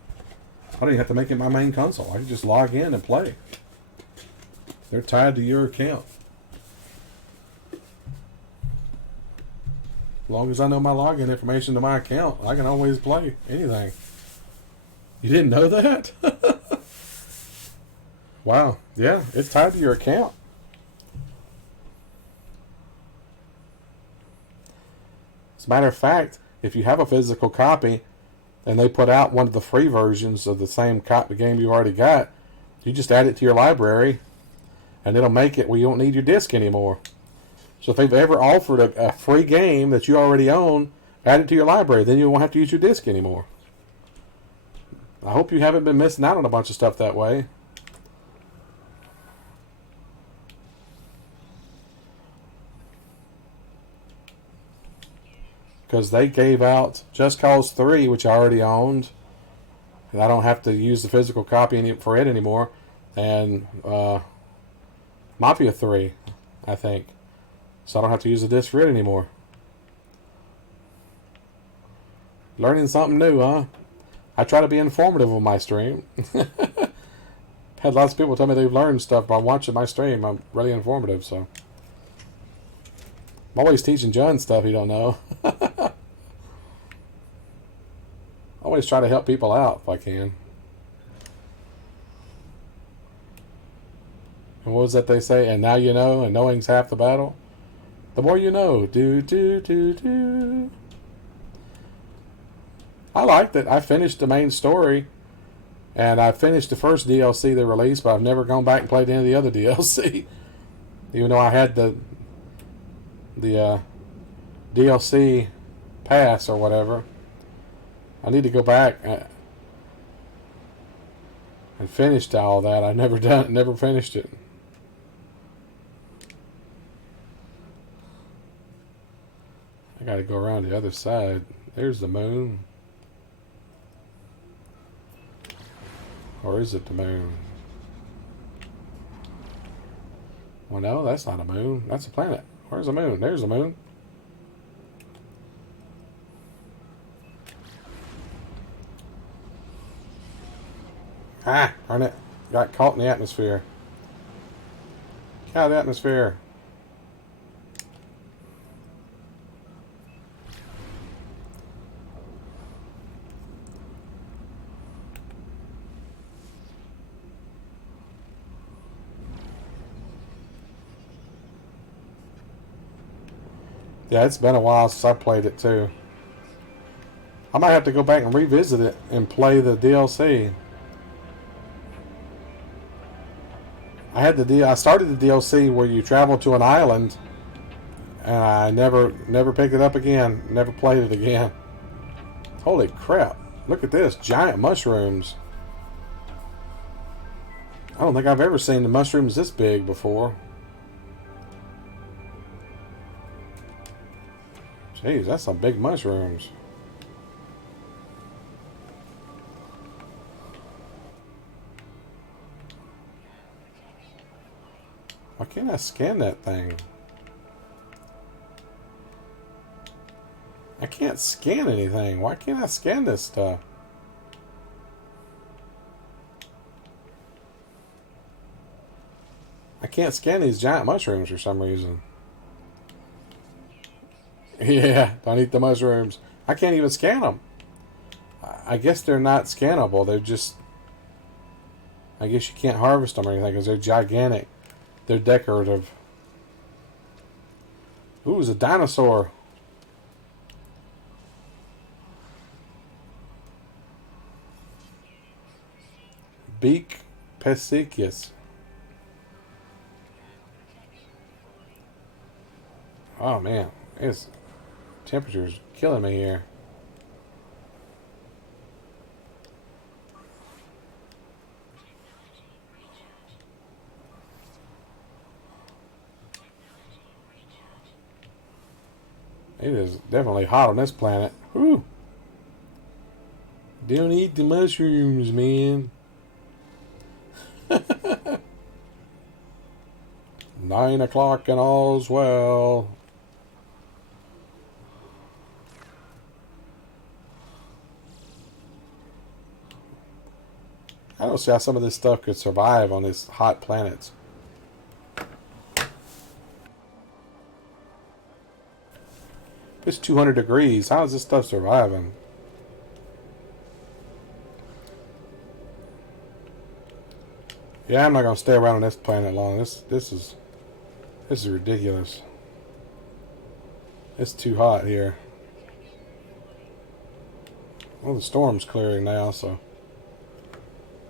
I don't even have to make it my main console. I can just log in and play. They're tied to your account. As long as I know my login information to my account, I can always play anything. You didn't know that? Wow. Yeah, it's tied to your account. As a matter of fact, if you have a physical copy and they put out one of the free versions of the same game you already got, you just add it to your library and it'll make it where you don't need your disc anymore. So if they've ever offered a free game that you already own, add it to your library. Then you won't have to use your disc anymore. I hope you haven't been missing out on a bunch of stuff that way. Because they gave out Just Cause 3, which I already owned. And I don't have to use the physical copy for it anymore. And Mafia 3, I think. So I don't have to use the disc for it anymore. Learning something new, huh? I try to be informative on my stream. Had lots of people tell me they've learned stuff by watching my stream. I'm really informative, so. I'm always teaching John stuff he don't know. Always try to help people out if I can. And what was that they say? And now you know, and knowing's half the battle. The more you know. Do. I liked it. I finished the main story. And I finished the first DLC they released, but I've never gone back and played any of the other DLC. Even though I had the DLC pass or whatever. I need to go back and finish all that. I've never finished it. I gotta go around the other side. There's the moon. Or is it the moon? Well, no, that's not a moon. That's a planet. Where's the moon? There's the moon. Ah, darn it. Got caught in the atmosphere. Get out of the atmosphere. Yeah, it's been a while since I played it too. I might have to go back and revisit it and play the DLC. I started the DLC where you travel to an island, and I never picked it up again. Never played it again. Holy crap! Look at this, giant mushrooms. I don't think I've ever seen the mushrooms this big before. Jeez, that's some big mushrooms. Why can't I scan that thing? I can't scan anything. Why can't I scan this stuff? I can't scan these giant mushrooms for some reason. Yeah, don't eat the mushrooms. I can't even scan them. I guess they're not scannable. They're just... I guess you can't harvest them or anything because they're gigantic. They're decorative. Ooh, it's a dinosaur. Beak Pesicius. Oh man, it's temperature's killing me here. It is definitely hot on this planet. Whew. Don't eat the mushrooms, man. 9 o'clock and all's well. I don't see how some of this stuff could survive on these hot planets. It's 200 degrees. How is this stuff surviving? Yeah, I'm not gonna stay around on this planet long. This is ridiculous. It's too hot here. Well, the storm's clearing now, so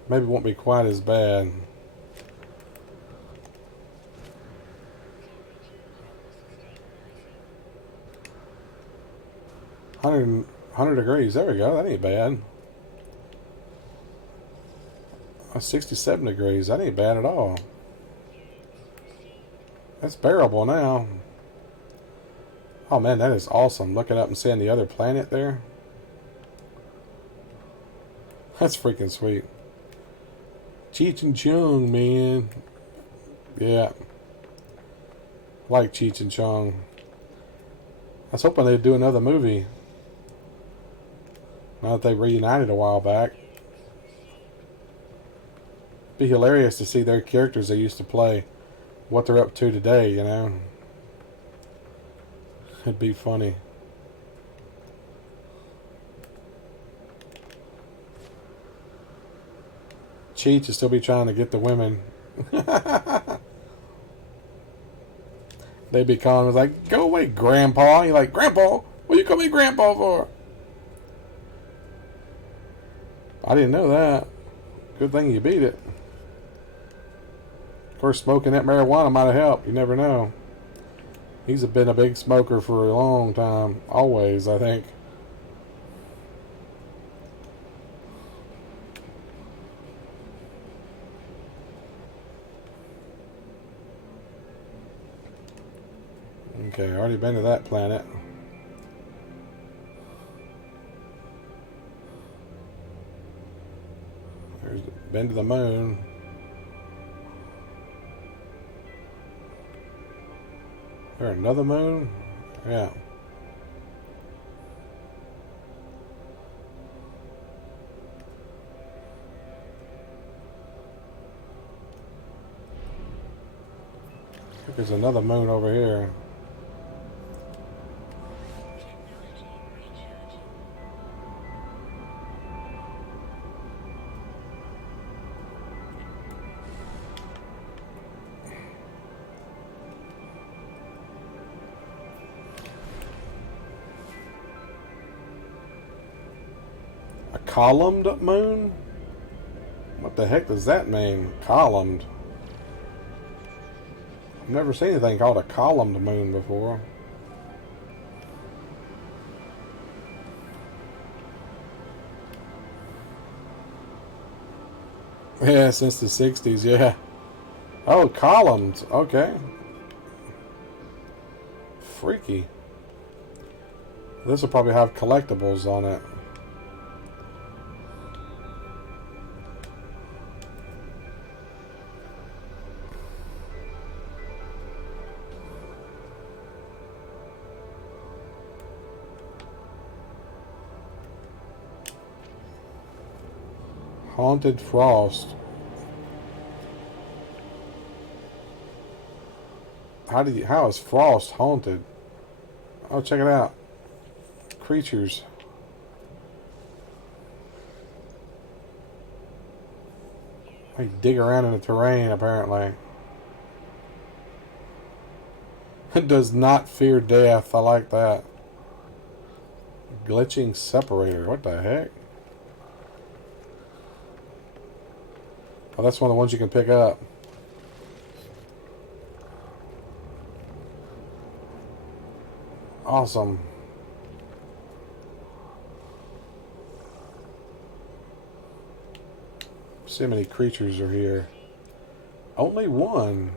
maybe it won't be quite as bad. Hundred degrees. There we go. That ain't bad. 67 degrees. That ain't bad at all. That's bearable now. Oh man, that is awesome. Looking up and seeing the other planet there. That's freaking sweet. Cheech and Chong, man. Yeah. Like Cheech and Chong. I was hoping they'd do another movie. Now that they reunited a while back. Be hilarious to see their characters they used to play, what they're up to today, you know. It'd be funny. Cheech to still be trying to get the women. They'd be calling us like, go away, Grandpa. You're like, Grandpa? What you call me Grandpa for? I didn't know that. Good thing you beat it. Of course, smoking that marijuana might have helped. You never know. He's been a big smoker for a long time. Always, I think. Okay, already been to that planet. Been to the moon. There another moon? Yeah. There's another moon over here. Columned moon? What the heck does that mean? Columned. I've never seen anything called a columned moon before. Yeah, since the 60s, yeah. Oh, columns. Okay. Freaky. This will probably have collectibles on it. Haunted Frost. How is Frost haunted? Oh, check it out. Creatures. They dig around in the terrain, apparently. It does not fear death. I like that. Glitching separator. What the heck? Oh, that's one of the ones you can pick up. Awesome. See how many creatures are here. Only one.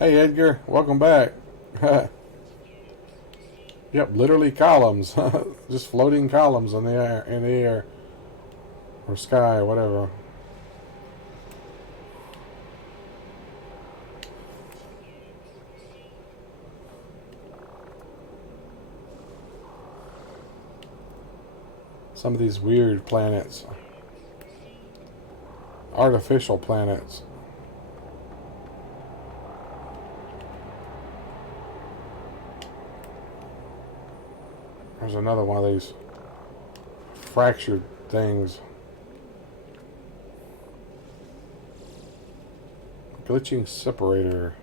Hey Edgar, welcome back. Yep, literally columns, just floating columns in the air, or sky, or whatever. Some of these weird planets, artificial planets. There's another one of these fractured things. Glitching separator.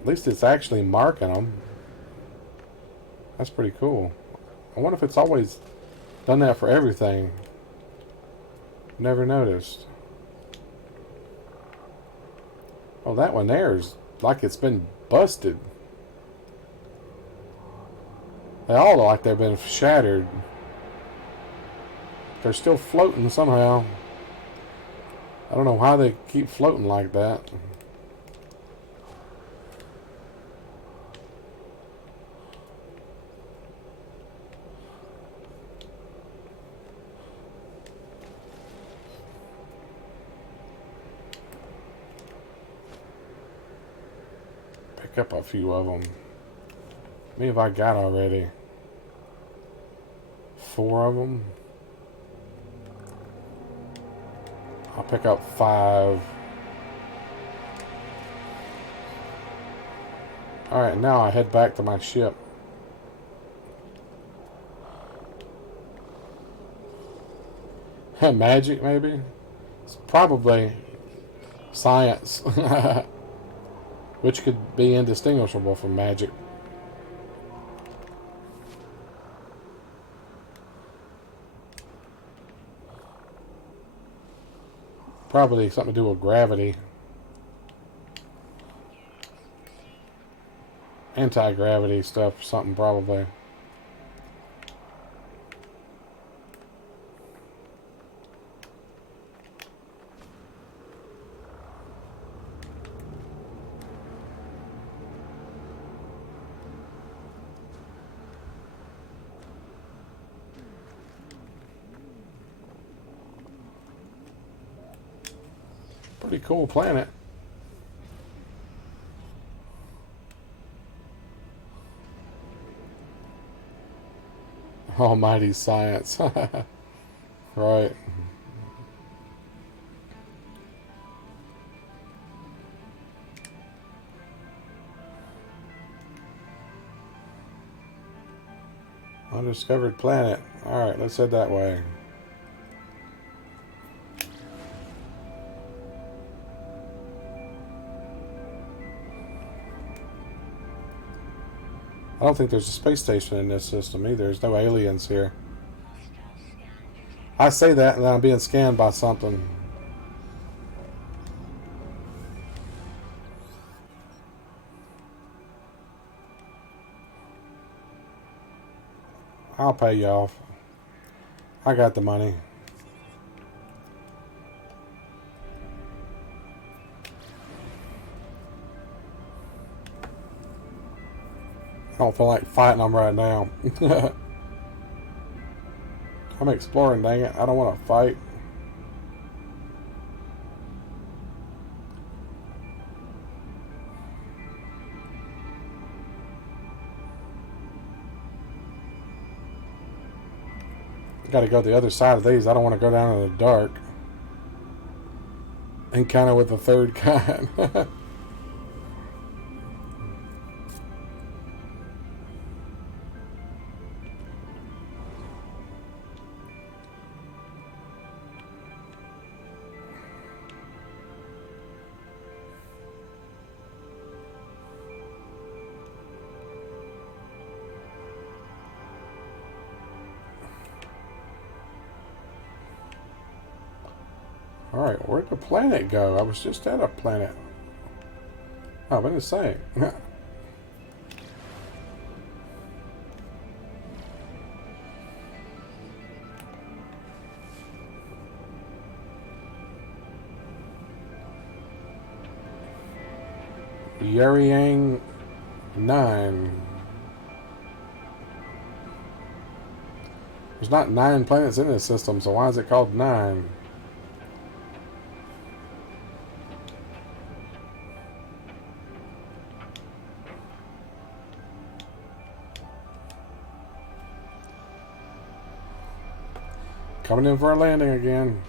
At least it's actually marking them. That's pretty cool. I wonder if it's always done that for everything. Never noticed. Oh, that one there is like it's been busted. They all look like they've been shattered. They're still floating somehow. I don't know how they keep floating like that. Pick up a few of them. How many have I got already? 4 of them. I'll pick up 5. Alright, now I head back to my ship. Magic, maybe? It's probably science. Which could be indistinguishable from magic. Probably something to do with gravity. Anti-gravity stuff, something probably. Pretty cool planet. Almighty science. Right. Undiscovered planet. Alright, let's head that way. I don't think there's a space station in this system either. There's no aliens here. I say that and then I'm being scanned by something. I'll pay you off. I got the money. I don't feel like fighting them right now. I'm exploring, dang it. I don't want to fight. Got to go the other side of these. I don't want to go down in the dark. Encounter with the third kind. Alright, where'd the planet go? I was just at a planet. Oh, what did it say? Yuriang 9. There's not 9 planets in this system, so why is it called 9? Coming in for a landing again.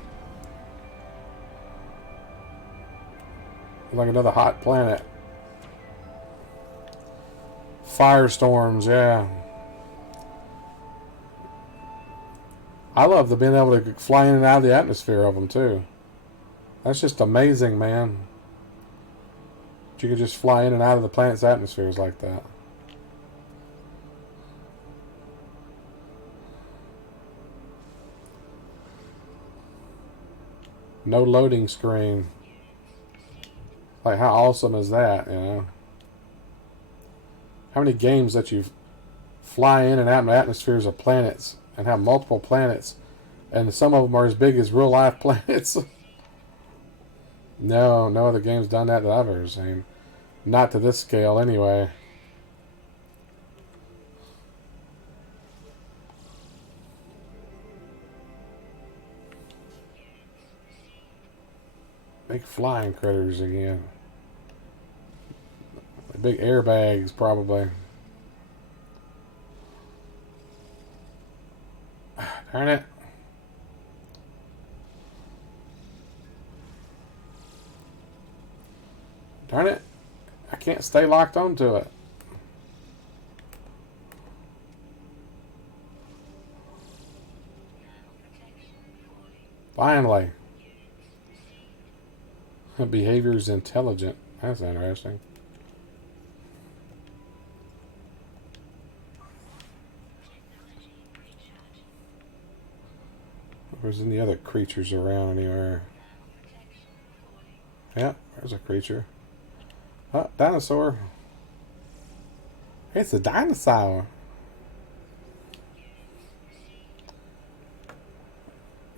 Like another hot planet. Firestorms, yeah. I love the being able to fly in and out of the atmosphere of them too. That's just amazing, man. You could just fly in and out of the planet's atmospheres like that. No loading screen. Like, how awesome is that, you know? How many games that you fly in and out in the atmospheres of planets and have multiple planets, and some of them are as big as real life planets? No other game's done that I've ever seen. Not to this scale, anyway. Big flying critters again. Big airbags, probably. Darn it. Darn it. I can't stay locked onto it. Finally. Behavior is intelligent. That's interesting. There's any other creatures around anywhere? Yeah, there's a creature. Oh, dinosaur. It's a dinosaur.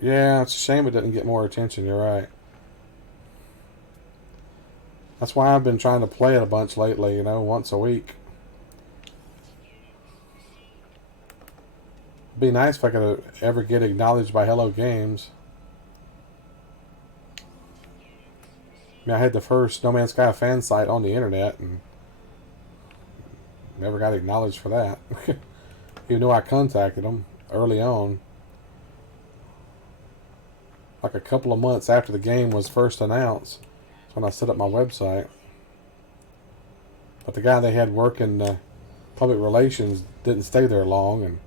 Yeah, it's a shame it didn't get more attention. You're right. That's why I've been trying to play it a bunch lately, you know, once a week. It'd be nice if I could ever get acknowledged by Hello Games. I mean, I had the first No Man's Sky fan site on the internet and never got acknowledged for that. Even though I contacted them early on. Like a couple of months after the game was first announced. That's when I set up my website. But the guy they had working public relations didn't stay there long, and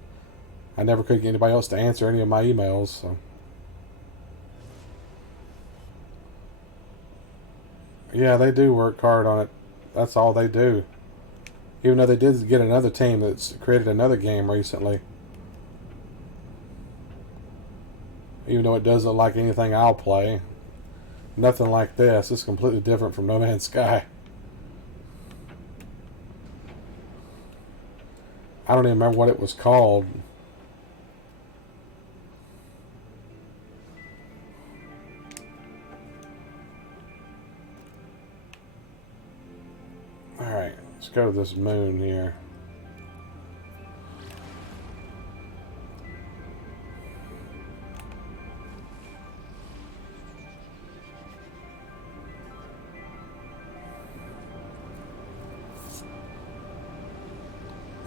I never could get anybody else to answer any of my emails. So. Yeah, they do work hard on it. That's all they do. Even though they did get another team that's created another game recently. Even though it doesn't look like anything I'll play. Nothing like this. It's completely different from No Man's Sky. I don't even remember what it was called. Alright, let's go to this moon here.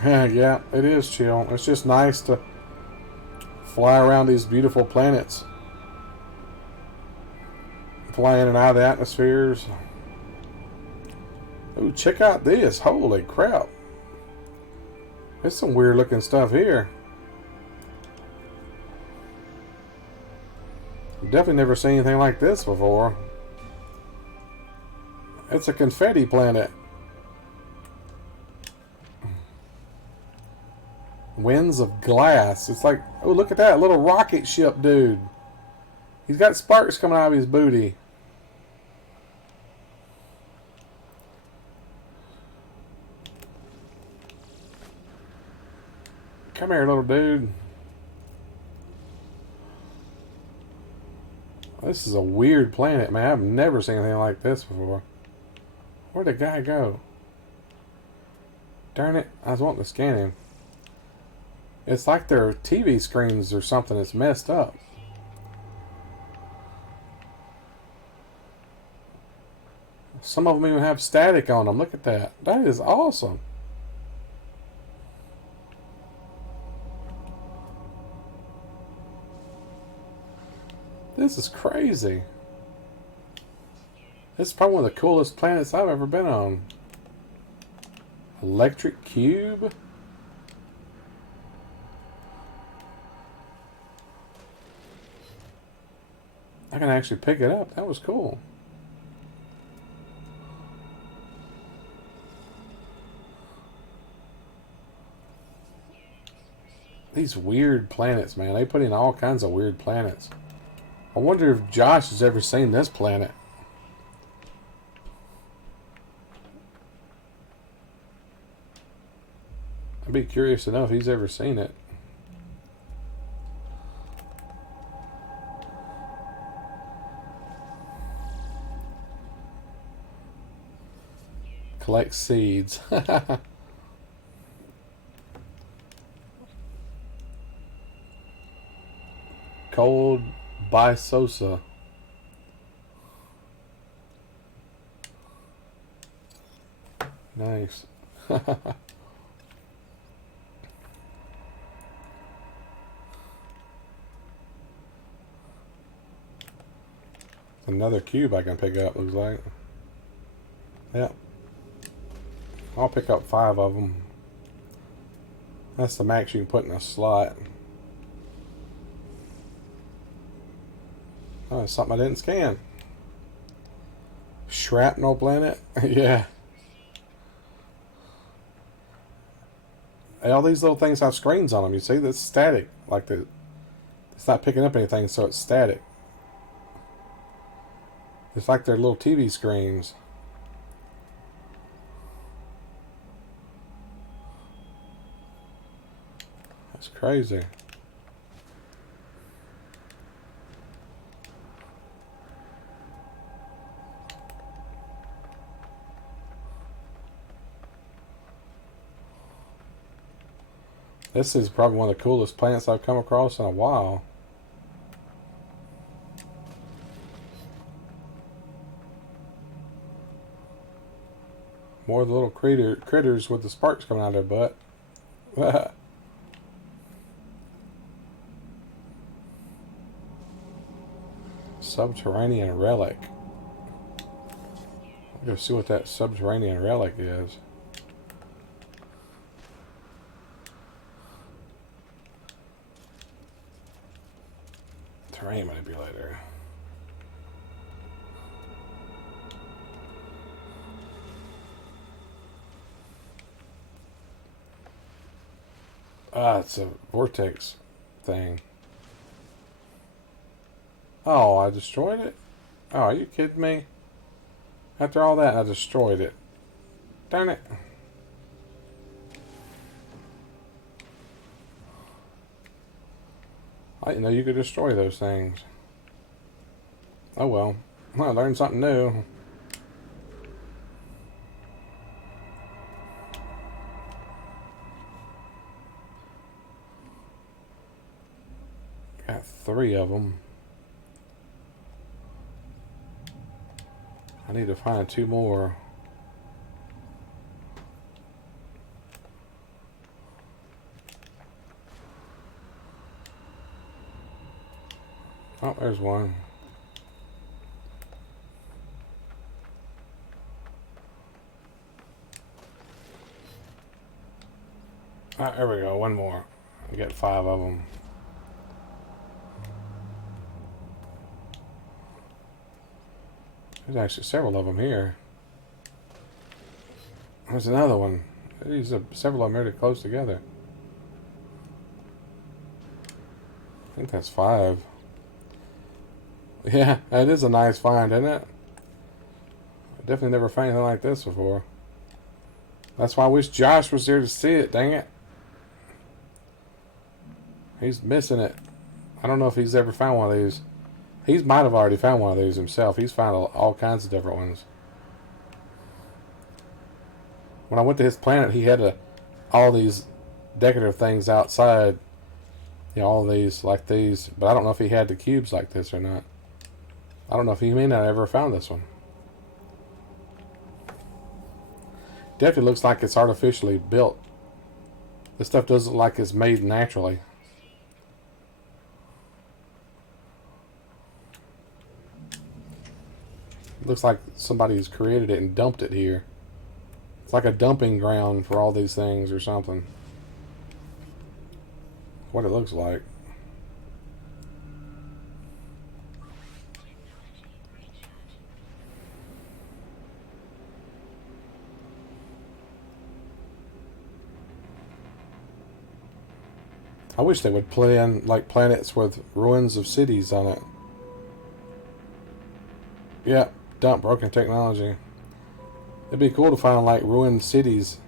Yeah, it is chill. It's just nice to fly around these beautiful planets. Fly in and out of the atmospheres. Ooh, check out this. Holy crap. There's some weird looking stuff here. I've definitely never seen anything like this before. It's a confetti planet. Winds of glass. It's like, oh, look at that little rocket ship, dude. He's got sparks coming out of his booty. Come here, little dude. This is a weird planet, man. I've never seen anything like this before. Where'd the guy go? Darn it. I was wanting to scan him. It's like their TV screens or something that's messed up. Some of them even have static on them. Look at that. That is awesome. This is crazy. This is probably one of the coolest planets I've ever been on. Electric cube? I can actually pick it up. That was cool. These weird planets, man. They put in all kinds of weird planets. I wonder if Josh has ever seen this planet. I'd be curious to know if he's ever seen it. Collect seeds. Cold Bisosa. Nice. Another cube I can pick up, looks like. Yep. I'll pick up 5 of them. That's the max you can put in a slot. Oh, it's something I didn't scan. Shrapnel planet? Yeah. All these little things have screens on them. You see, that's static. Like it's not picking up anything, so it's static. It's like they're little TV screens. That's crazy. This is probably one of the coolest plants I've come across in a while. More of the little critters with the sparks coming out of their butt. Subterranean relic. I'll go see what that subterranean relic is. Terrain manipulator. Ah, it's a vortex thing. Oh, I destroyed it? Oh, are you kidding me? After all that, I destroyed it. Darn it. I didn't know you could destroy those things. Oh well. I learned something new. Got 3 of them. I need to find 2 more. Oh, there's one. Ah, there we go. One more. I get 5 of them. There's actually several of them here. There's another one. These are several of them really close together. I think that's 5. Yeah, it is a nice find, isn't it? I definitely never found anything like this before. That's why I wish Josh was there to see it, dang it. He's missing it. I don't know if he's ever found one of these. He might have already found one of these himself. He's found all kinds of different ones. When I went to his planet, he had all these decorative things outside. You know, all these, like these. But I don't know if he had the cubes like this or not. I don't know if he may not have ever found this one. Definitely looks like it's artificially built. This stuff doesn't look like it's made naturally. It looks like somebody's created it and dumped it here. It's like a dumping ground for all these things or something. What it looks like. I wish they would plan like planets with ruins of cities on it. Yeah, dump broken technology. It'd be cool to find like ruined cities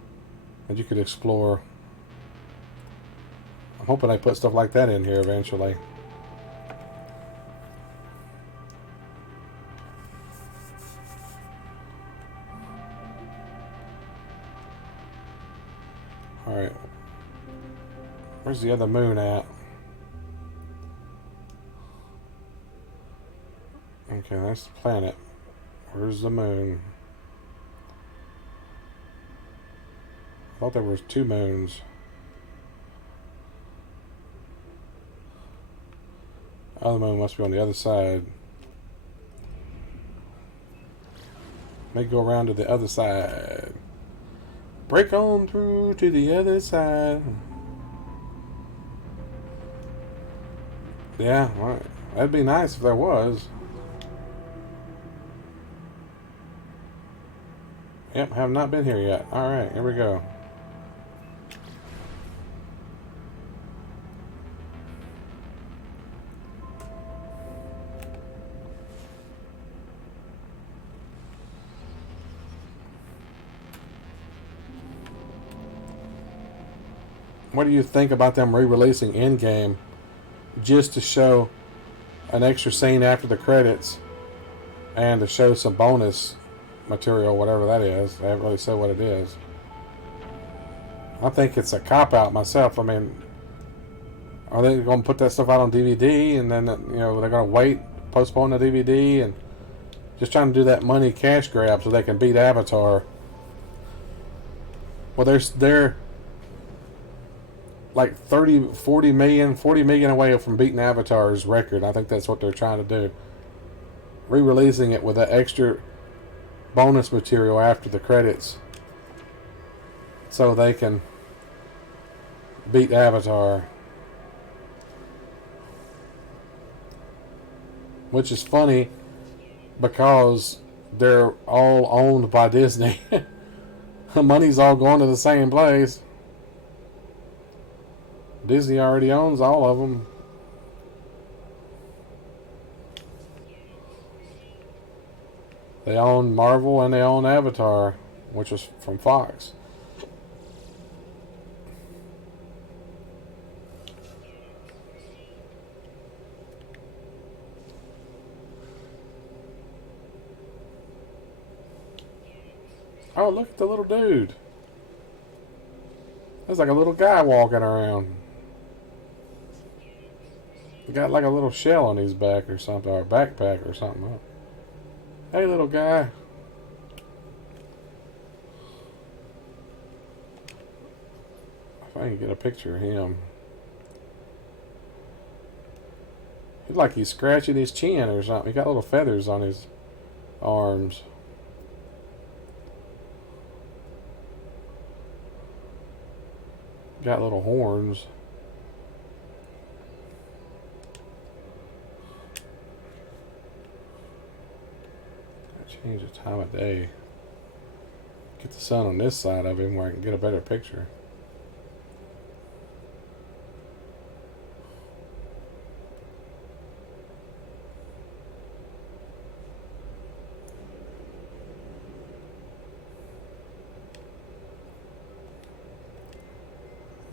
that you could explore. I'm hoping they put stuff like that in here eventually. Alright. Where's the other moon at? Okay, that's the planet. Where's the moon? I thought there was 2 moons. The other moon must be on the other side. May go around to the other side. Break on through to the other side. Yeah, well, that'd be nice if there was. Yep, have not been here yet. Alright, here we go. What do you think about them re-releasing Endgame just to show an extra scene after the credits and to show some bonus material, whatever that is? They haven't really said what it is. I think it's a cop-out myself. I mean, are they going to put that stuff out on DVD and then, you know, they're going to wait, postpone the DVD and just trying to do that money cash grab so they can beat Avatar? Well, they're like 40 million away from beating Avatar's record. I think that's what they're trying to do. Re-releasing it with that extra bonus material after the credits so they can beat Avatar. Which is funny because they're all owned by Disney. The money's all going to the same place. Disney already owns all of them. They own Marvel and they own Avatar, which is from Fox. Oh, look at the little dude. There's like a little guy walking around. He got like a little shell on his back or something, or a backpack or something. Hey, little guy. If I can get a picture of him. He's like he's scratching his chin or something. He got little feathers on his arms. Got little horns. Change the time of day. Get the sun on this side of him where I can get a better picture.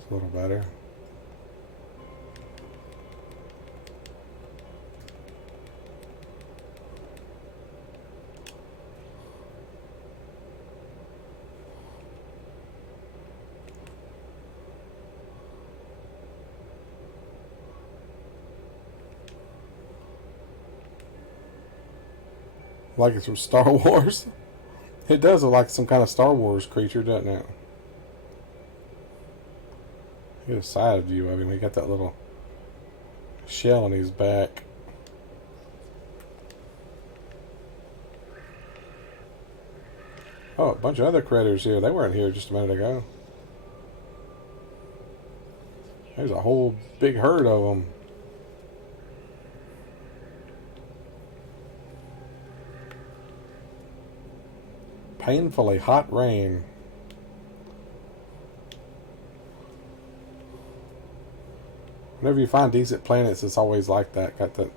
It's a little better. Like it's from Star Wars. It does look like some kind of Star Wars creature, doesn't it? Get a side view of him. He got that little shell on his back. Oh, a bunch of other critters here. They weren't here just a minute ago. There's a whole big herd of them. Painfully hot rain. Whenever you find decent planets, it's always like that. Got that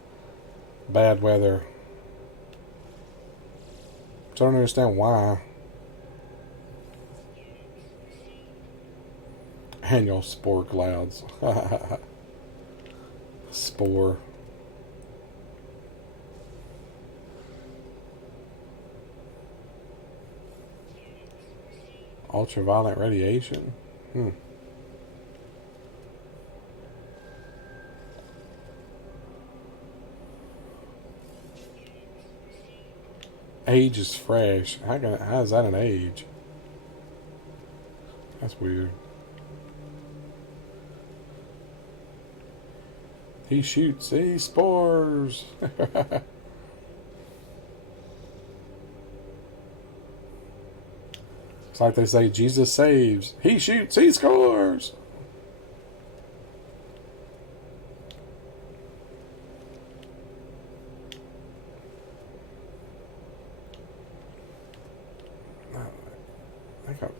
bad weather. Which I don't understand why. Annual spore clouds. Spore. Ultraviolet radiation? Age is fresh. How is that an age? That's weird. He shoots these spores. It's like they say, Jesus saves. He shoots, he scores.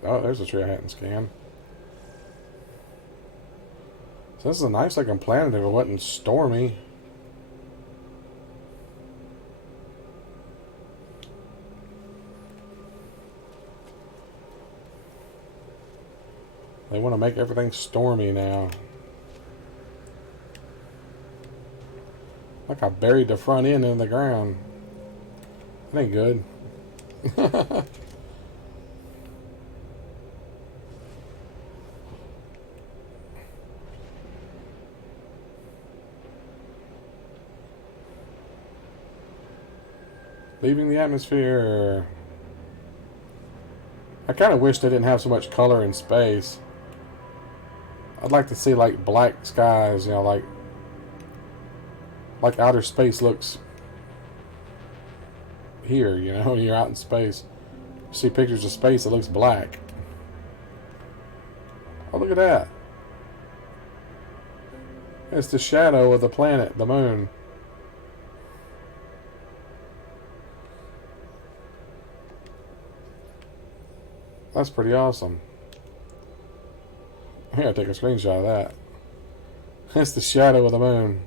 Oh, there's a tree I hadn't scanned. So this is a nice looking planet if it wasn't stormy. They want to make everything stormy now. Like I buried the front end in the ground. That ain't good. Leaving the atmosphere. I kind of wish they didn't have so much color in space. I'd like to see like black skies, you know, like outer space looks here, you know, when you're out in space. You see pictures of space, it looks black. Oh, look at that. It's the shadow of the planet, the moon. That's pretty awesome. I gotta take a screenshot of that. That's the shadow of the moon.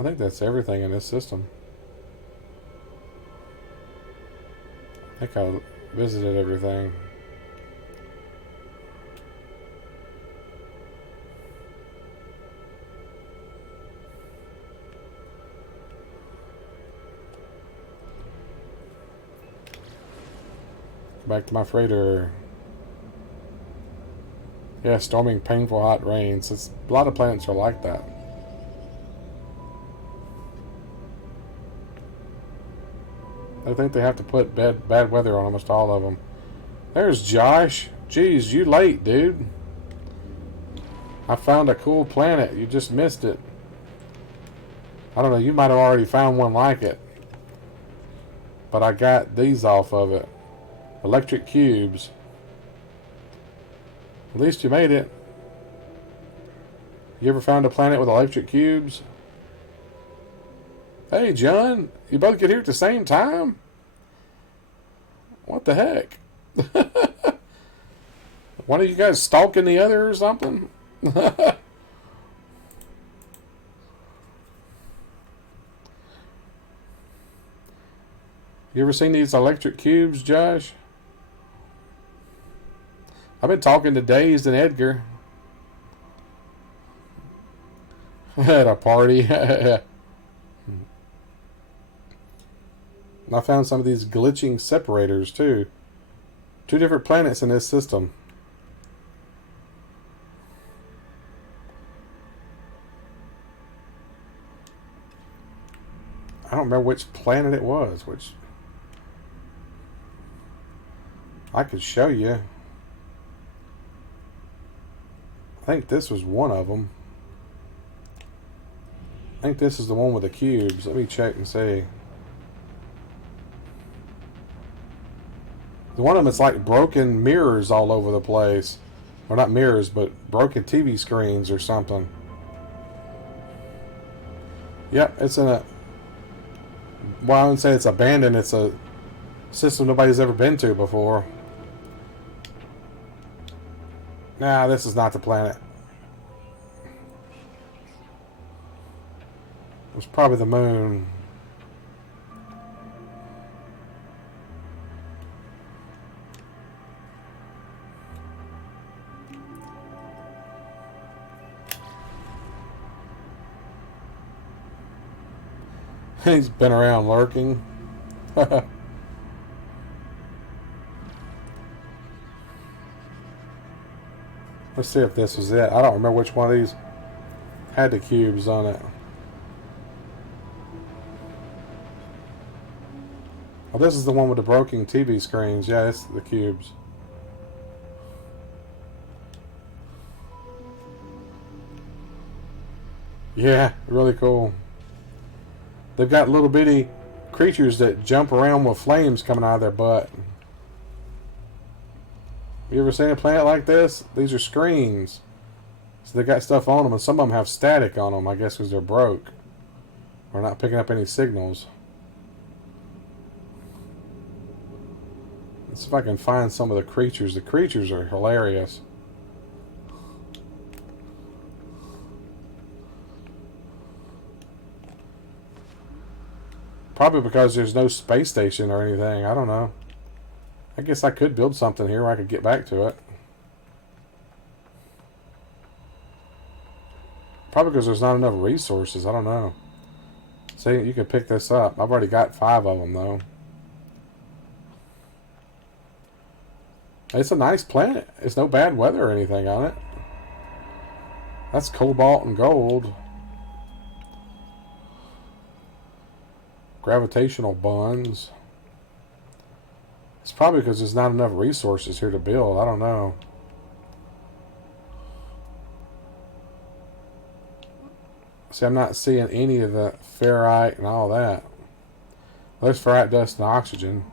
I think that's everything in this system. I think I visited everything. Back to my freighter. Yeah, storming, painful, hot rains. It's, a lot of planets are like that. I think they have to put bad weather on almost all of them. There's Josh. Jeez, you late, dude. I found a cool planet. You just missed it. I don't know. You might have already found one like it. But I got these off of it. Electric cubes. At least you made it. You ever found a planet with electric cubes? Hey, John. You both get here at the same time? What the heck? One of you guys stalking the other or something? You ever seen these electric cubes, Josh? I've been talking to Dazed and Edgar at a party. I found some of these glitching separators too. 2 different planets in this system. I don't remember which planet it was, which I could show you. I think this was one of them. I think this is the one with the cubes. Let me check and see. The one of them is like broken mirrors all over the place. Or not mirrors, but broken TV screens or something. Yep, it's in a... Well, I wouldn't say it's abandoned. It's a system nobody's ever been to before. Nah, this is not the planet. It was probably the moon. He's been around lurking. Let's see if this was it. I don't remember which one of these had the cubes on it. Oh, this is the one with the broken TV screens. Yeah, it's the cubes. Yeah, really cool. They've got little bitty creatures that jump around with flames coming out of their butt. You ever seen a planet like this? These are screens. So they got stuff on them, and some of them have static on them, I guess because they're broke. Or not picking up any signals. Let's see if I can find some of the creatures. The creatures are hilarious. Probably because there's no space station or anything. I don't know. I guess I could build something here where I could get back to it. Probably because there's not enough resources. I don't know. See, you can pick this up. I've already got 5 of them, though. It's a nice planet. It's no bad weather or anything on it. That's cobalt and gold. Gravitational bonds. It's probably because there's not enough resources here to build. I don't know. See, I'm not seeing any of the ferrite and all that. There's ferrite dust and oxygen.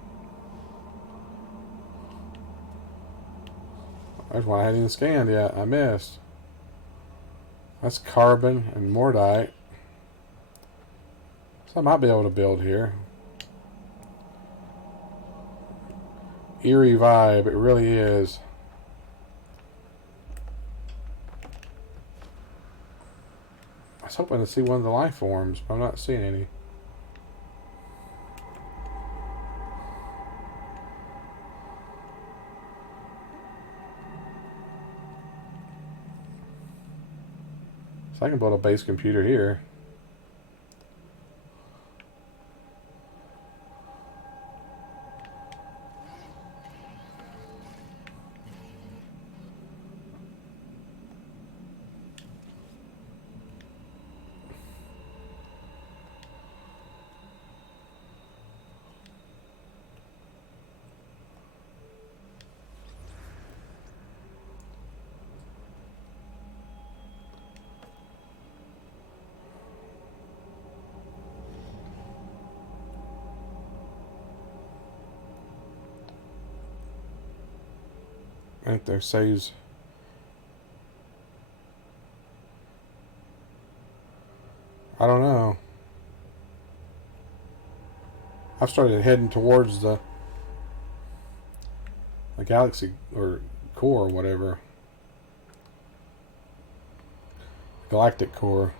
There's one I hadn't even scanned yet. I missed. That's carbon and mortite. So I might be able to build here. Eerie vibe, it really is. I was hoping to see one of the life forms, but I'm not seeing any. So I can build a base computer here. I think there saves. I don't know. I've started heading towards the galaxy or core or whatever. Galactic core.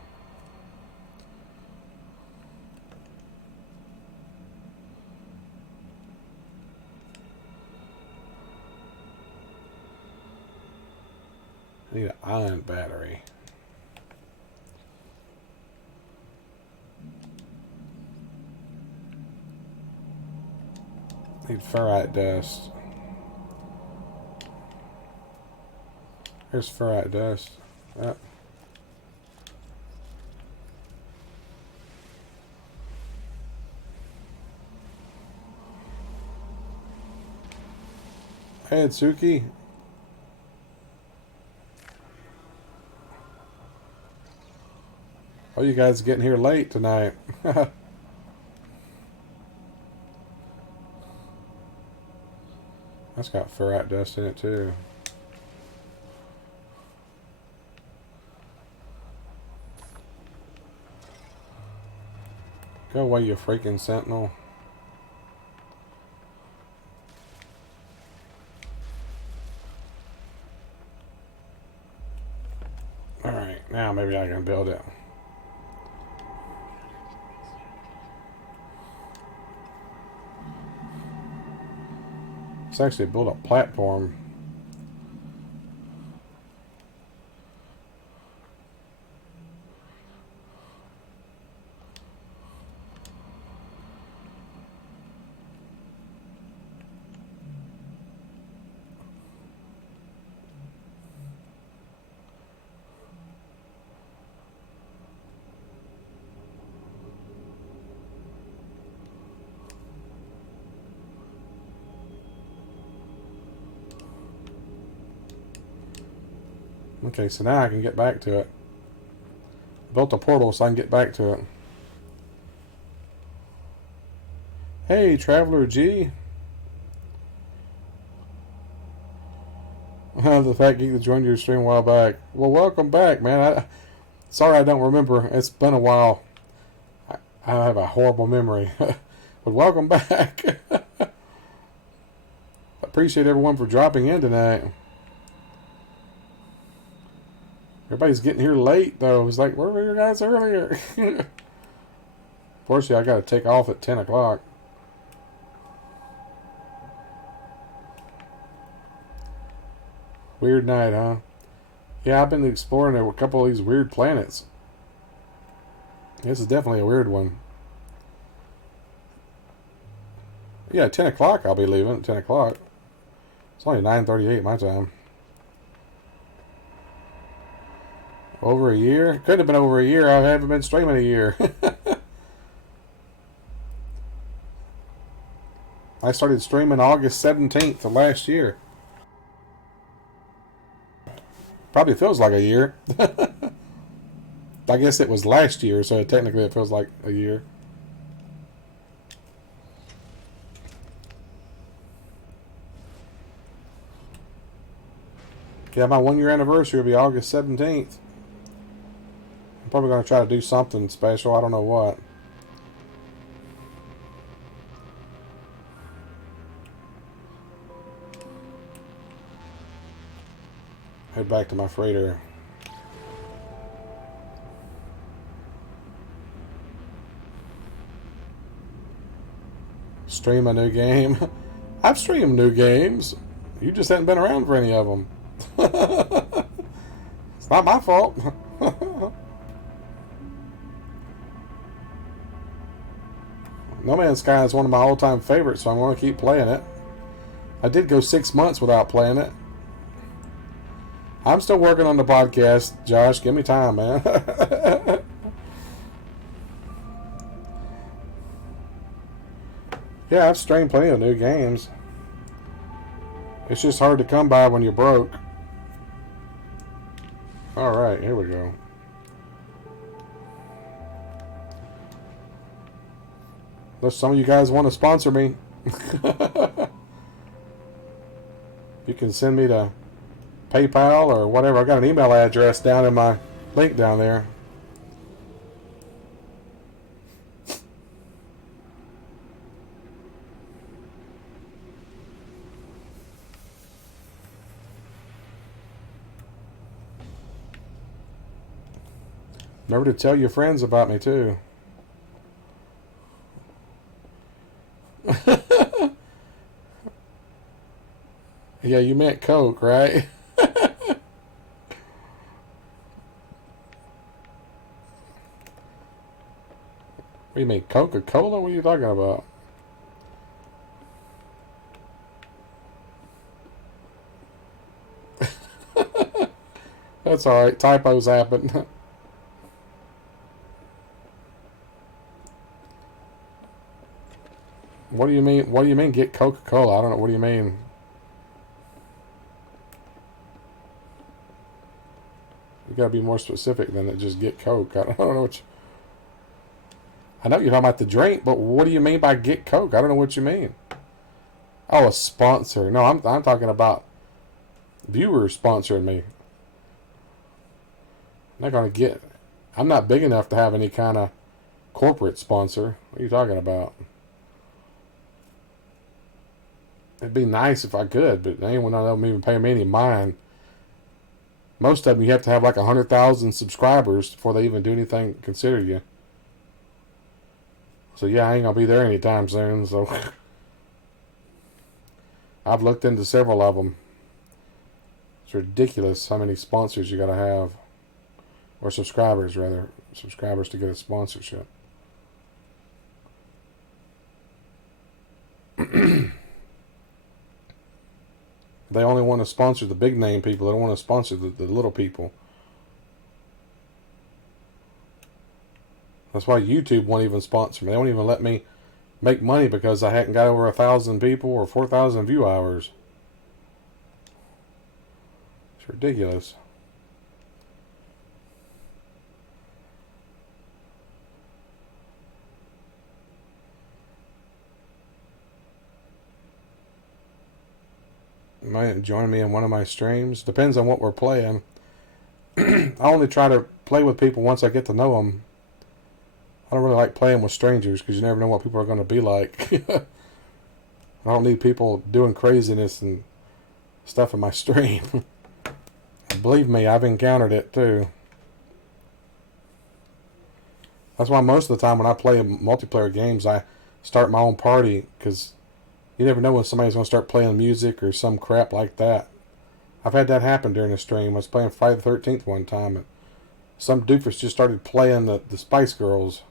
I need an ion battery. Need ferrite dust. Here's ferrite dust. Yep. Hey, Atsuki. Oh, you guys are getting here late tonight. That's got ferrite dust in it, too. Go away, you freaking sentinel. Alright, now maybe I can build it. Let's actually build a platform. Okay, so now I can get back to it. Built a portal so I can get back to it. Hey, Traveler G. The Fat Geek that joined your stream a while back. Well, welcome back, man. Sorry I don't remember. It's been a while. I have a horrible memory. But welcome back. Appreciate everyone for dropping in tonight. Everybody's getting here late, though. It's like, where were you guys earlier? Fortunately, I got to take off at 10 o'clock. Weird night, huh? Yeah, I've been exploring a couple of these weird planets. This is definitely a weird one. Yeah, 10 o'clock I'll be leaving at 10 o'clock. It's only 9:38 my time. Over a year? Could have been over a year. I haven't been streaming a year. I started streaming August 17th of last year. Probably feels like a year. I guess it was last year, so technically it feels like a year. Yeah, my 1 year anniversary will be August 17th. I'm probably going to try to do something special. I don't know what. Head back to my freighter. Stream a new game. I've streamed new games. You just haven't been around for any of them. It's not my fault. No Man's Sky is one of my all-time favorites, so I'm going to keep playing it. I did go 6 months without playing it. I'm still working on the podcast, Josh. Give me time, man. Yeah, I've streamed plenty of new games. It's just hard to come by when you're broke. Alright, here we go. Unless some of you guys want to sponsor me. You can send me to PayPal or whatever. I got an email address down in my link down there. Remember to tell your friends about me too. Yeah, you meant Coke, right? What do you mean, Coca-Cola? What are you talking about? That's alright. Typos happen. What do you mean? What do you mean get Coca-Cola? I don't know. What do you mean? You gotta be more specific than just get Coke. I don't know what you, I know you're talking about the drink, but what do you mean by get Coke? I don't know what you mean. Oh, a sponsor. No, I'm talking about viewers sponsoring me. I'm not gonna get. I'm not big enough to have any kind of corporate sponsor. What are you talking about? It'd be nice if I could, but anyone I don't even pay me any mind. Most of them, you have to have like 100,000 subscribers before they even do anything, consider you. So yeah, I ain't gonna be there anytime soon. So I've looked into several of them. It's ridiculous how many sponsors you gotta have, or subscribers rather, subscribers to get a sponsorship. They only want to sponsor the big name people. They don't want to sponsor the little people. That's why YouTube won't even sponsor me. They won't even let me make money because I hadn't got over 1,000 people or 4,000 view hours. It's ridiculous. You might join me in one of my streams. Depends on what we're playing. I only try to play with people once I get to know them. I don't really like playing with strangers because you never know what people are going to be like. I don't need people doing craziness and stuff in my stream. Believe me, I've encountered it too. That's why most of the time when I play multiplayer games, I start my own party because you never know when somebody's going to start playing music or some crap like that. I've had that happen during a stream. I was playing Friday the 13th one time, and some doofus just started playing the Spice Girls.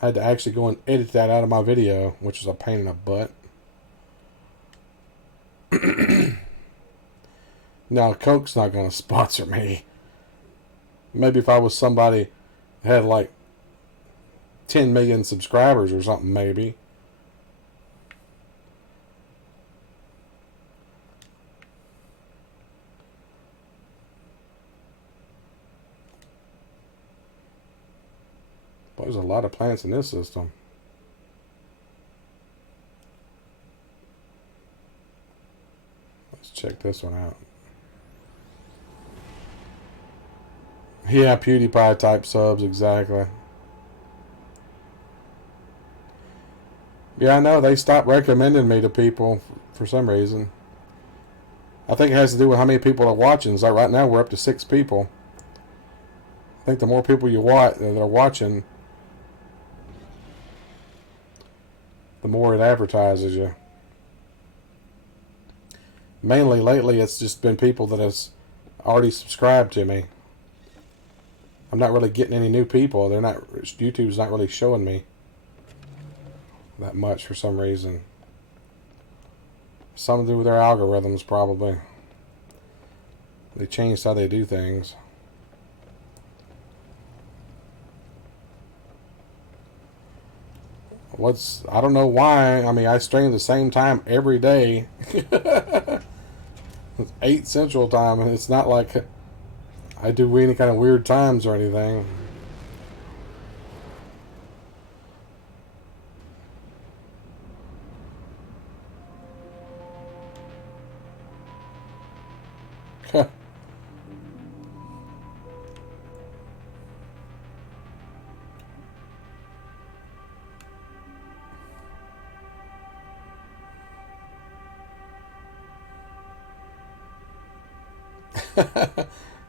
I had to actually go and edit that out of my video, which was a pain in the butt. No, Coke's not going to sponsor me. Maybe if I was somebody that had like 10 million subscribers or something, maybe. But there's a lot of planets in this system. Let's check this one out. Yeah, PewDiePie type subs, exactly. Yeah, I know. They stopped recommending me to people for some reason. I think it has to do with how many people are watching. So right now we're up to 6 people. I think the more people you watch that are watching, the more it advertises you. Mainly lately, it's just been people that has already subscribed to me. I'm not really getting any new people. They're not. YouTube's not really showing me that much for some reason. Something to do with their algorithms, probably. They changed how they do things. I don't know why. I mean, I stream the same time every day. It's 8 Central Time, and it's not like I do any kind of weird times or anything.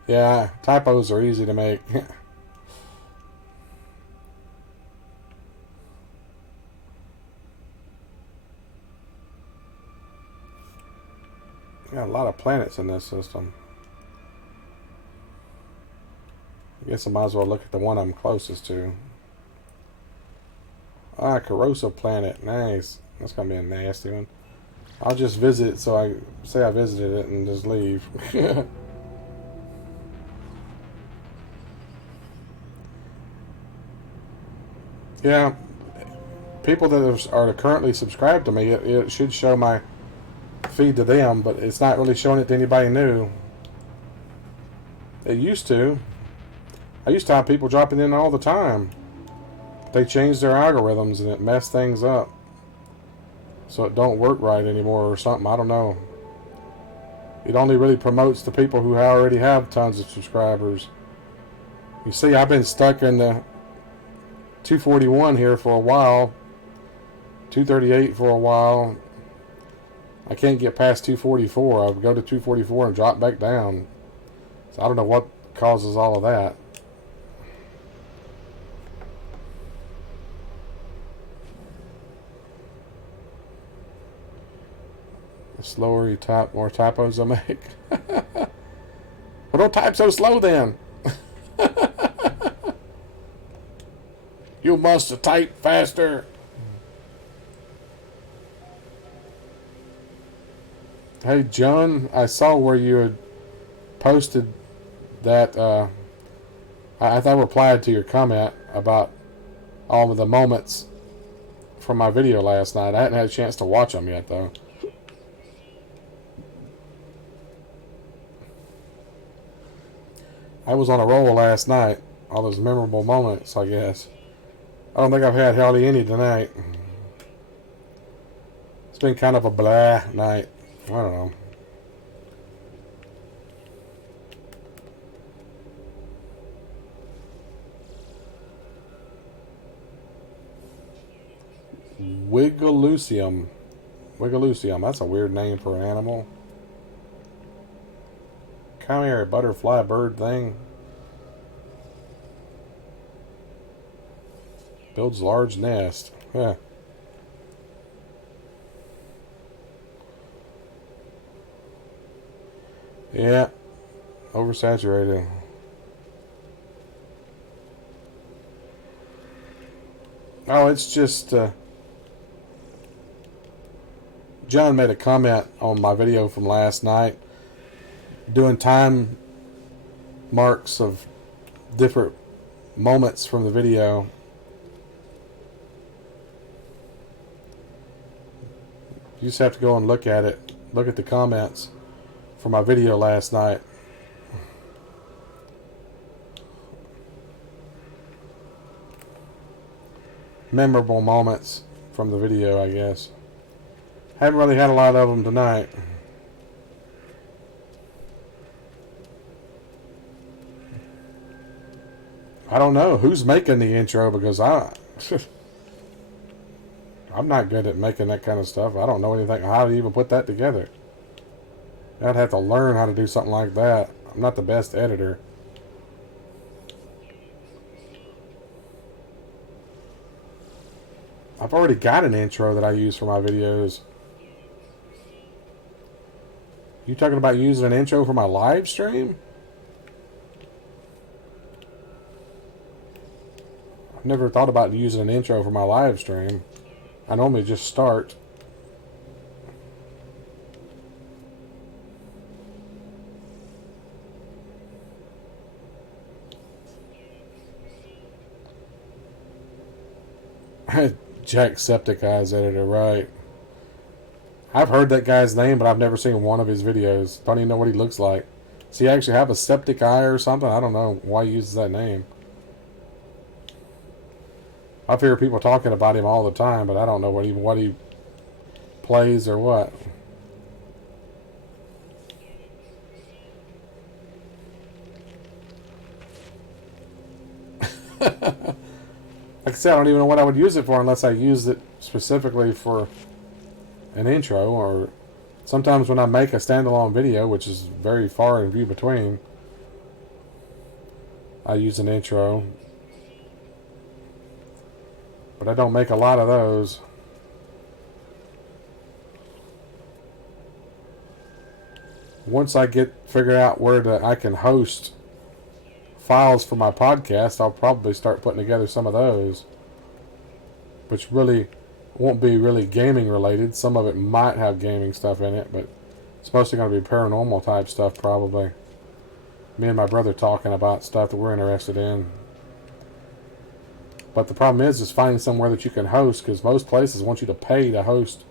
Yeah, typos are easy to make. Got a lot of planets in this system. I guess I might as well look at the one I'm closest to. Ah, corrosive planet. Nice. That's gonna be a nasty one. I'll just visit, so I say I visited it and just leave. Yeah, people that are currently subscribed to me, it should show my feed to them, but it's not really showing it to anybody new. It used to. I used to have people dropping in all the time. They changed their algorithms and it messed things up. So it don't work right anymore or something. I don't know. It only really promotes the people who already have tons of subscribers. You see, I've been stuck in the 241 here for a while. 238 for a while. I can't get past 244. I would go to 244 and drop back down. So I don't know what causes all of that. The slower you type, more typos I make. Well, don't type so slow then. You must type faster. Hey, John, I saw where you had posted that. I replied to your comment about all of the moments from my video last night. I hadn't had a chance to watch them yet, though. I was on a roll last night. All those memorable moments, I guess. I don't think I've had hardly any tonight. It's been kind of a blah night. I don't know. Wiggolucium. Wiggolucium. That's a weird name for an animal. Come here, butterfly bird thing. Builds large nest. Yeah. Yeah. Oversaturated. Oh, it's just John made a comment on my video from last night doing time marks of different moments from the video. You just have to go and look at it. Look at the comments for my video last night. Memorable moments from the video, I guess. Haven't really had a lot of them tonight. I don't know who's making the intro because I'm not good at making that kind of stuff. I don't know anything how to even put that together. I'd have to learn how to do something like that. I'm not the best editor. I've already got an intro that I use for my videos. You talking about using an intro for my live stream? I've never thought about using an intro for my live stream. I normally just start. Jacksepticeye's editor, right. I've heard that guy's name, but I've never seen one of his videos. Don't even know what he looks like. Does he actually have a septic eye or something? I don't know why he uses that name. I've heard people talking about him all the time, but I don't know what he plays or what. Like I said, I don't even know what I would use it for unless I used it specifically for an intro, or sometimes when I make a standalone video, which is very far and few between, I use an intro. But I don't make a lot of those. Once I get figured out where I can host files for my podcast, I'll probably start putting together some of those, which really won't be really gaming related. Some of it might have gaming stuff in it, but it's mostly going to be paranormal type stuff probably. Me and my brother talking about stuff that we're interested in. But the problem is finding somewhere that you can host, because most places want you to pay to host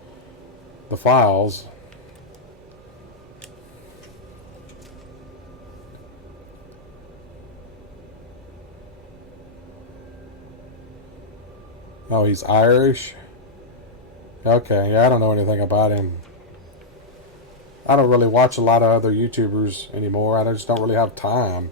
the files. Oh, he's Irish? Okay, yeah, I don't know anything about him. I don't really watch a lot of other YouTubers anymore. I just don't really have time.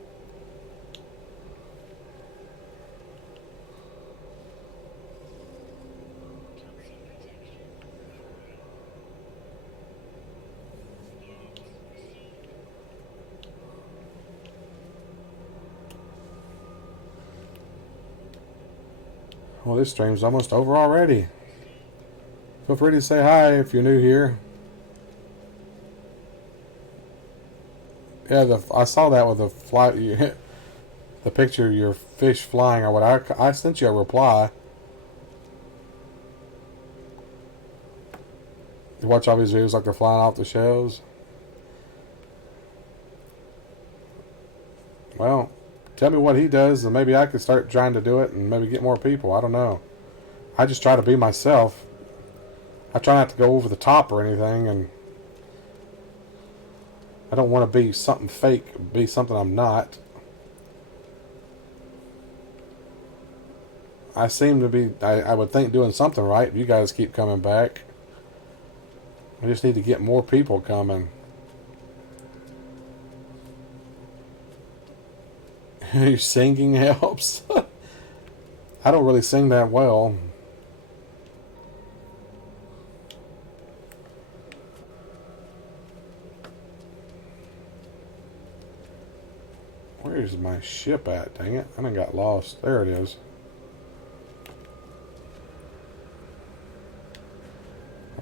Well, this stream's almost over already. Feel free to say hi if you're new here. Yeah, I saw that with the fly, the picture of your fish flying or what. I sent you a reply. You watch all these videos like they're flying off the shelves. Well, tell me what he does, and maybe I could start trying to do it and maybe get more people. I don't know. I just try to be myself. I try not to go over the top or anything, and I don't want to be something fake, be something I'm not. I seem to be, I would think, doing something right if you guys keep coming back. I just need to get more people coming. Your singing helps. I don't really sing that well. Where's my ship at? Dang it. I done got lost. There it is.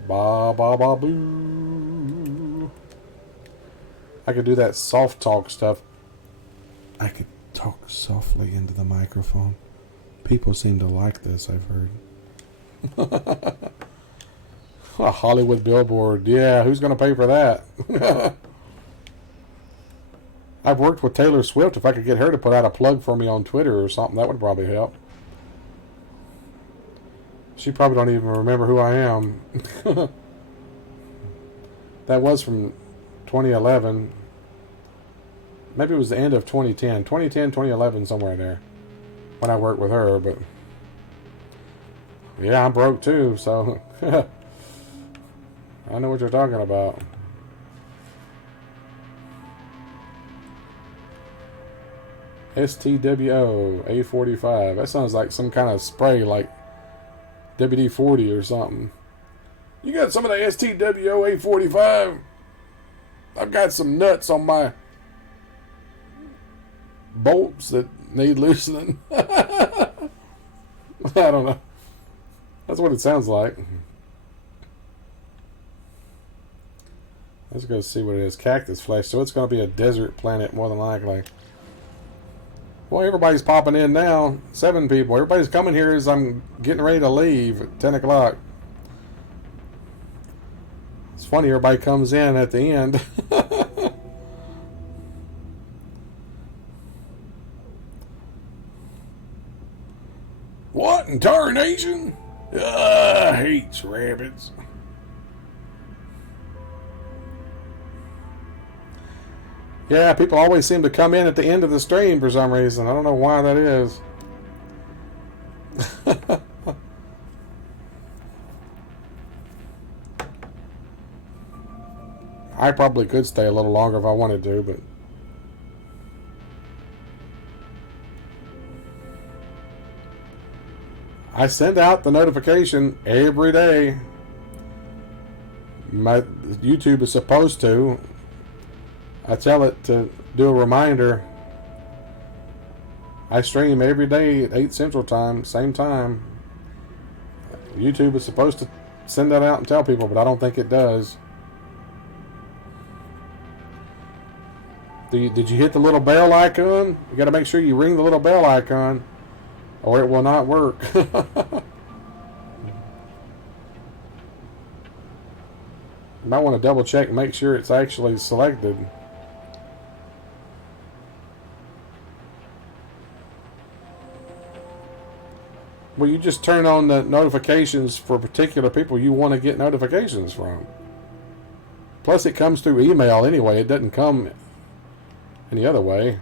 Ba ba ba boo. I could do that soft talk stuff. I could talk softly into the microphone. People seem to like this, I've heard. A Hollywood billboard. Yeah, who's going to pay for that? I've worked with Taylor Swift. If I could get her to put out a plug for me on Twitter or something, that would probably help. She probably don't even remember who I am. That was from 2011. Maybe it was the end of 2010. 2010, 2011, somewhere in there. When I worked with her, but... yeah, I'm broke too, so... I know what you're talking about. STWO A45. That sounds like some kind of spray, like WD-40 or something. You got some of the STWO A45? I've got some nuts on my bolts that need loosening. I don't know. That's what it sounds like. Let's go see what it is. Cactus flesh. So it's going to be a desert planet more than likely. Well, everybody's popping in now. 7 people. Everybody's coming here as I'm getting ready to leave at 10 o'clock. It's funny, everybody comes in at the end. What in tarnation? I hate rabbits. Yeah, people always seem to come in at the end of the stream for some reason. I don't know why that is. I probably could stay a little longer if I wanted to, but... I send out the notification every day. My YouTube is supposed to. I tell it to do a reminder. I stream every day at 8 Central Time, same time. YouTube is supposed to send that out and tell people, but I don't think it does. Did you hit the little bell icon? You got to make sure you ring the little bell icon, or it will not work. You might want to double check and make sure it's actually selected. Well, you just turn on the notifications for particular people you want to get notifications from. Plus, it comes through email anyway. It doesn't come any other way.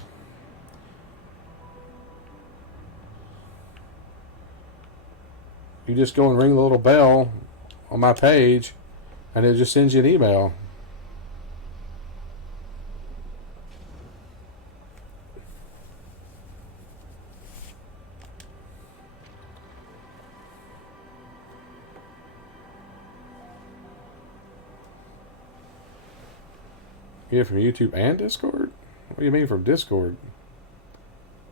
You just go and ring the little bell on my page, and it just sends you an email. You get it from YouTube and Discord? What do you mean from Discord?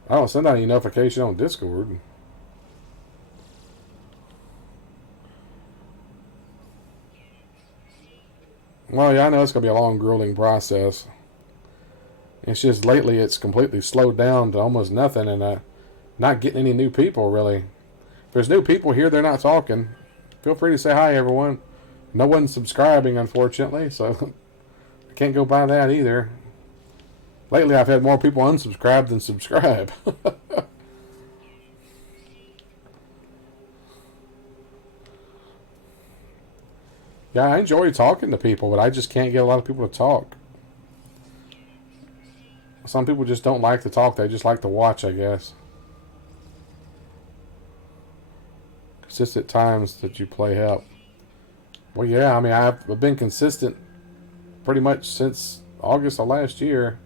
I don't send out any notification on Discord. Well, yeah, I know it's going to be a long, grueling process. It's just lately it's completely slowed down to almost nothing, and not getting any new people, really. If there's new people here, they're not talking. Feel free to say hi, everyone. No one's subscribing, unfortunately, so I can't go by that either. Lately, I've had more people unsubscribe than subscribe. Yeah, I enjoy talking to people, but I just can't get a lot of people to talk. Some people just don't like to talk. They just like to watch, I guess. It's just at times that you play help. Well, yeah, I mean, I've been consistent pretty much since August of last year.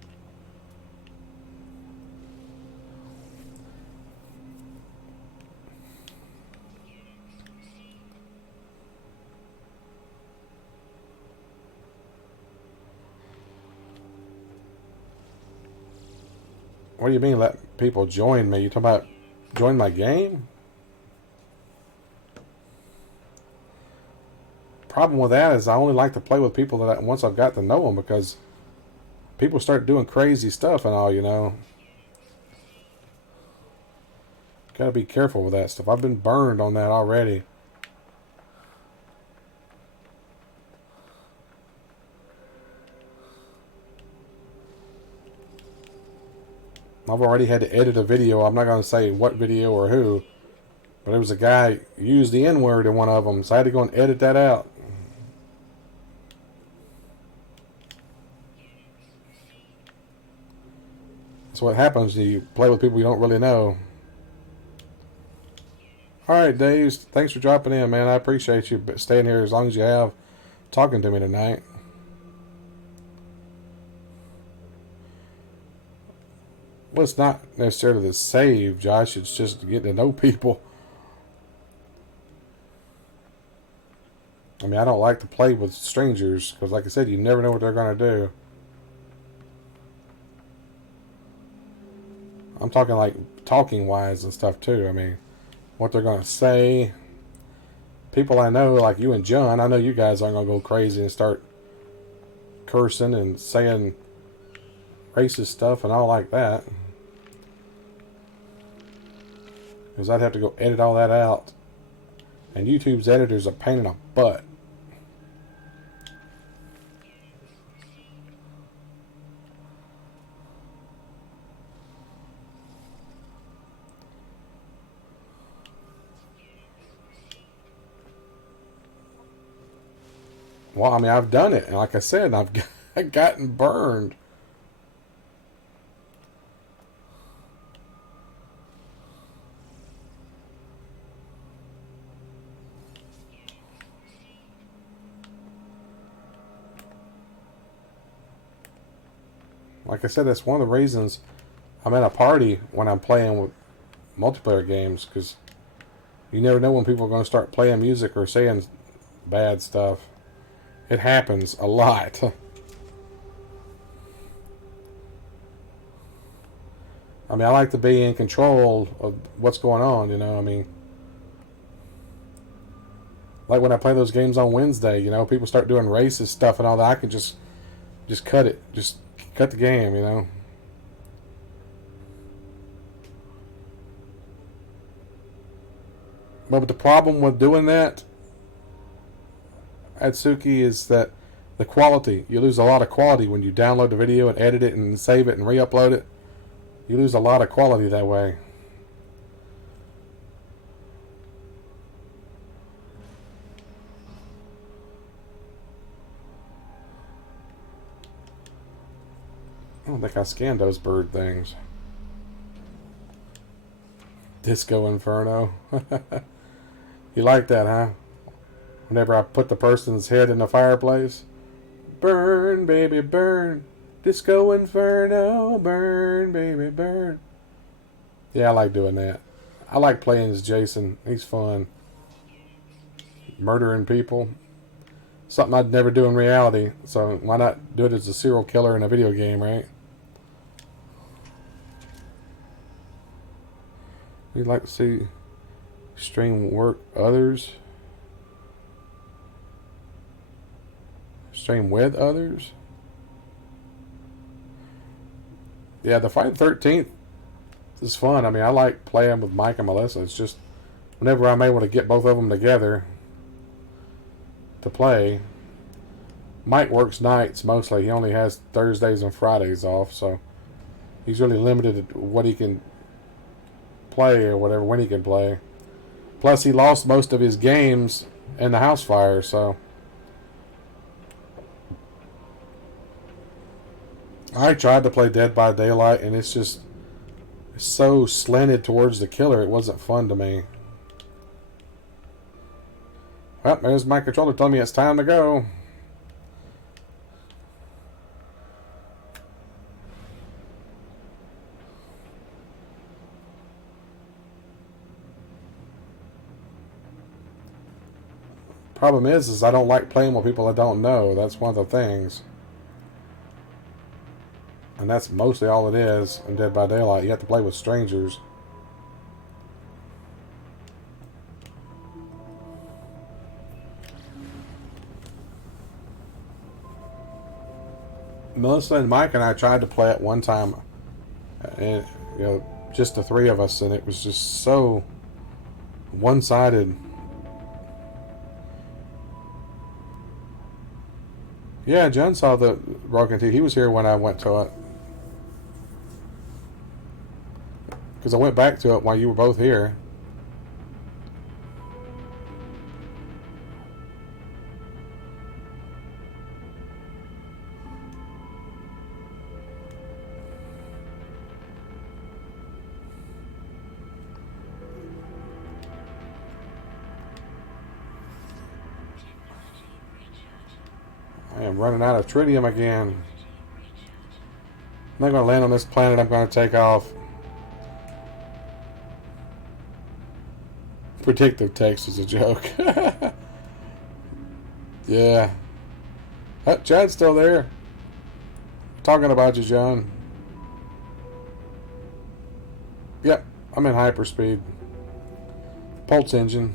What do you mean let people join me? You talking about join my game? Problem with that is I only like to play with people that once I've got to know them, because people start doing crazy stuff and all, you know. Gotta be careful with that stuff. I've been burned on that already. I've already had to edit a video. I'm not going to say what video or who, but it was a guy who used the N-word in one of them, so I had to go and edit that out. That's what happens when you play with people you don't really know. Alright, Dave, thanks for dropping in, man. I appreciate you staying here as long as you have, talking to me tonight. Well, it's not necessarily the save, Josh. It's just getting to know people. I mean, I don't like to play with strangers because, like I said, you never know what they're going to do. I'm talking like talking-wise and stuff, too. I mean, what they're going to say. People I know, like you and John, I know you guys aren't going to go crazy and start cursing and saying racist stuff and all like that. Because I'd have to go edit all that out. And YouTube's editor's a pain in the butt. Well, I mean, I've done it. And like I said, I've gotten burned. Like I said, that's one of the reasons I'm at a party when I'm playing with multiplayer games, because you never know when people are going to start playing music or saying bad stuff. It happens a lot. I mean, I like to be in control of what's going on, you know, I mean. Like when I play those games on Wednesday, you know, people start doing racist stuff and all that, I can just cut it. Just cut the game, you know. But the problem with doing that, Atsuki, is that the quality. You lose a lot of quality when you download the video and edit it and save it and re-upload it. You lose a lot of quality that way. I don't think I scanned those bird things. Disco Inferno. You like that, huh? Whenever I put the person's head in the fireplace. Burn, baby, burn. Disco Inferno. Burn, baby, burn. Yeah, I like doing that. I like playing as Jason. He's fun. Murdering people. Something I'd never do in reality. So why not do it as a serial killer in a video game, right? We'd like to see stream work others. Stream with others. Yeah, the Friday the 13th is fun. I mean, I like playing with Mike and Melissa. It's just whenever I'm able to get both of them together to play. Mike works nights mostly. He only has Thursdays and Fridays off, so he's really limited to what he can play or whatever, when he can play. Plus, he lost most of his games in the house fire, so I tried to play Dead by Daylight, and it's just so slanted towards the killer, it wasn't fun to me. Well, there's my controller telling me it's time to go. Problem is I don't like playing with people I don't know. That's one of the things. And that's mostly all it is in Dead by Daylight. You have to play with strangers. Melissa and Mike and I tried to play it one time, and just the three of us, and it was just so one-sided. Yeah, John saw the Broken Teeth. He was here when I went to it. Because I went back to it while you were both here. I am running out of tritium again. I'm not going to land on this planet. I'm going to take off. Predictive text was a joke. Yeah. Oh, Chad's still there. Talking about you, John. Yep, I'm in hyperspeed. Pulse engine.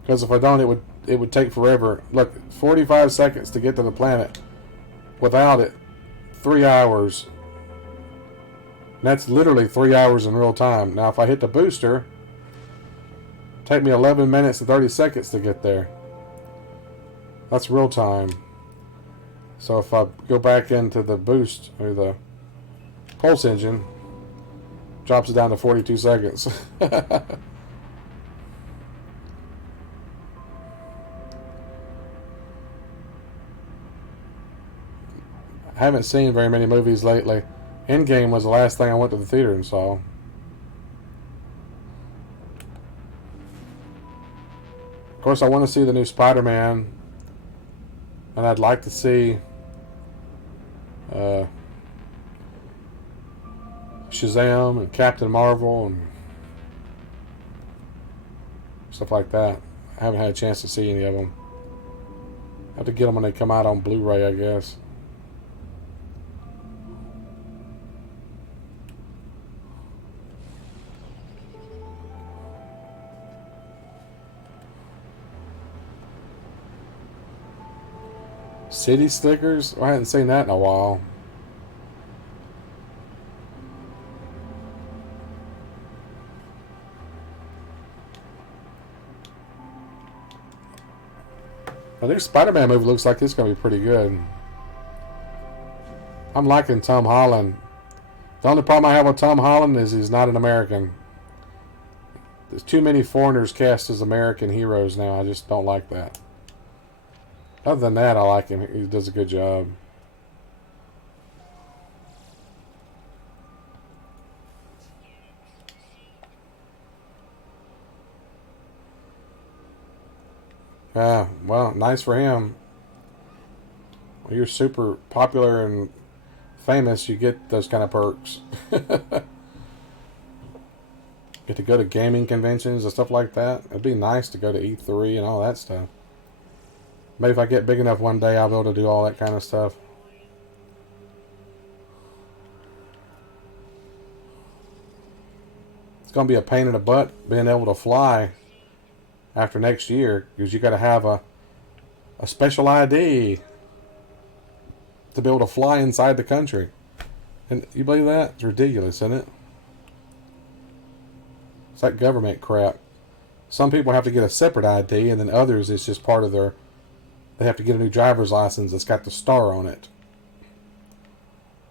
Because if I don't, it would take forever. Look, 45 seconds to get to the planet. Without it, 3 hours. That's literally 3 hours in real time. Now, if I hit the booster, take me 11 minutes and 30 seconds to get there. That's real time. So if I go back into the boost, or the pulse engine, drops it down to 42 seconds. I haven't seen very many movies lately. Endgame was the last thing I went to the theater and saw. Of course, I want to see the new Spider-Man, and I'd like to see Shazam and Captain Marvel and stuff like that. I haven't had a chance to see any of them. I have to get them when they come out on Blu-ray, I guess. City Slickers? I hadn't seen that in a while. I think Spider-Man movie looks like it's going to be pretty good. I'm liking Tom Holland. The only problem I have with Tom Holland is he's not an American. There's too many foreigners cast as American heroes now. I just don't like that. Other than that, I like him. He does a good job. Yeah, well, nice for him. When you're super popular and famous, you get those kind of perks. Get to go to gaming conventions and stuff like that. It'd be nice to go to E3 and all that stuff. Maybe if I get big enough one day, I'll be able to do all that kind of stuff. It's going to be a pain in the butt being able to fly after next year because you got to have a special ID to be able to fly inside the country. And you believe that? It's ridiculous, isn't it? It's like government crap. Some people have to get a separate ID, and then others it's just part of their. They have to get a new driver's license that's got the star on it.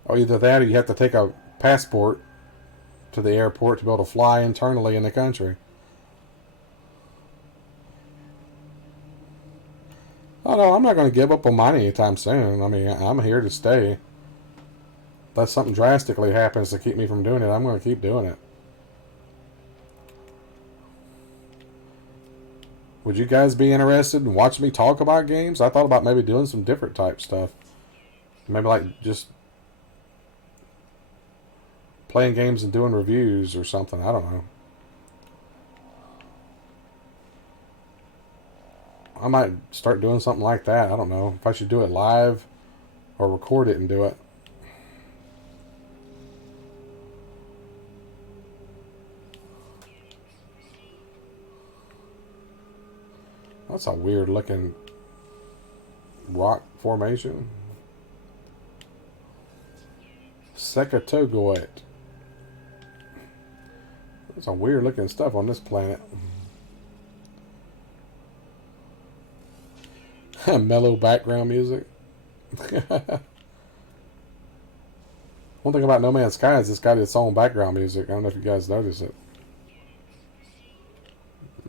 Or either that, or you have to take a passport to the airport to be able to fly internally in the country. Oh no, I'm not going to give up on mine anytime soon. I mean, I'm here to stay. Unless something drastically happens to keep me from doing it, I'm going to keep doing it. Would you guys be interested in watching me talk about games? I thought about maybe doing some different type stuff. Maybe like just playing games and doing reviews or something. I don't know. I might start doing something like that. I don't know if I should do it live or record it and do it. That's a weird looking rock formation. Sekatogoit. There's some weird looking stuff on this planet. Mellow background music. One thing about No Man's Sky is it's got its own background music. I don't know if you guys notice it.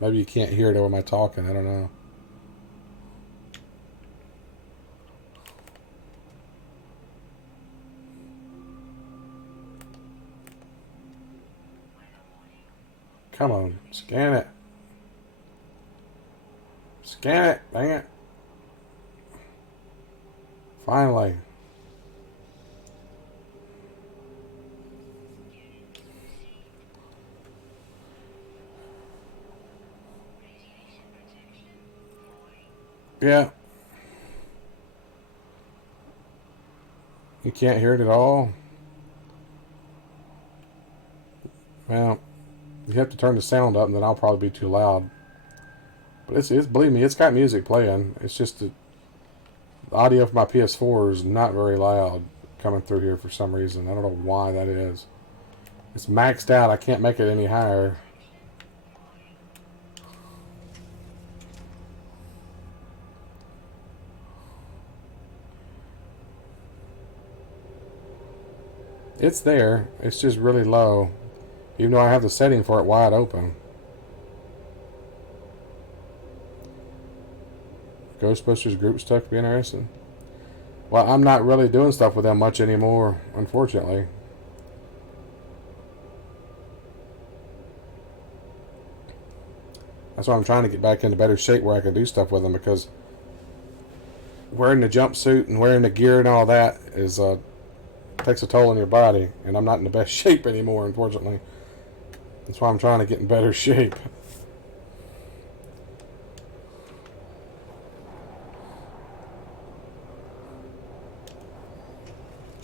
Maybe you can't hear it over my talking. I don't know. Come on, scan it. Scan it, dang it. Finally. Yeah. You can't hear it at all? Well, you have to turn the sound up and then I'll probably be too loud. But it's believe me, it's got music playing. It's just the audio from my PS4 is not very loud coming through here for some reason. I don't know why that is. It's maxed out. I can't make it any higher. It's there. It's just really low. Even though I have the setting for it wide open. Ghostbusters group stuff be interesting. Well, I'm not really doing stuff with them much anymore, unfortunately. That's why I'm trying to get back into better shape where I can do stuff with them, because wearing the jumpsuit and wearing the gear and all that is takes a toll on your body, and I'm not in the best shape anymore, unfortunately. That's why I'm trying to get in better shape.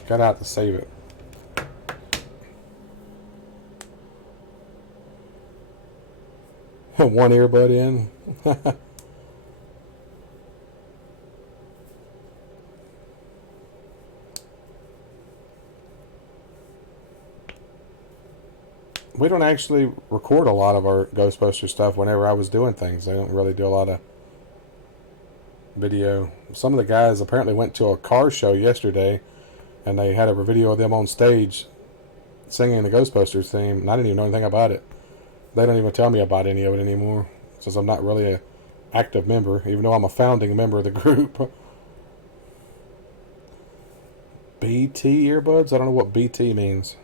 Got out to save it. One earbud in. we don't actually record a lot of our Ghostbusters stuff whenever I was doing things. I don't really do a lot of video. Some of the guys apparently went to a car show yesterday, and they had a video of them on stage singing the Ghostbusters theme, and I didn't even know anything about it. They don't even tell me about any of it anymore, since I'm not really a active member, even though I'm a founding member of the group. BT earbuds? I don't know what BT means.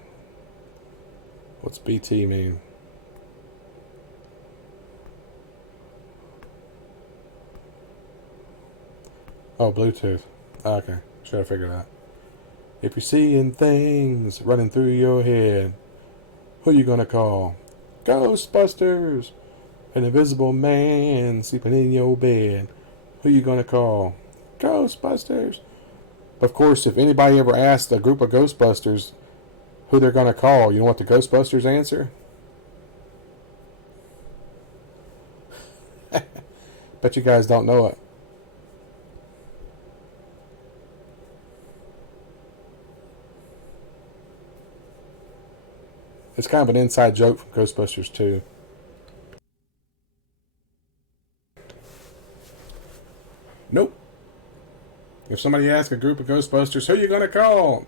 What's BT mean? Oh, Bluetooth. Okay, should have figured out. If you're seeing things running through your head, who you gonna call? Ghostbusters! An invisible man sleeping in your bed. Who you gonna call? Ghostbusters! Of course, if anybody ever asks a group of Ghostbusters who they're gonna call, you know what the Ghostbusters answer? Bet you guys don't know it. It's kind of an inside joke from Ghostbusters 2. Nope. If somebody asks a group of Ghostbusters, who you gonna call?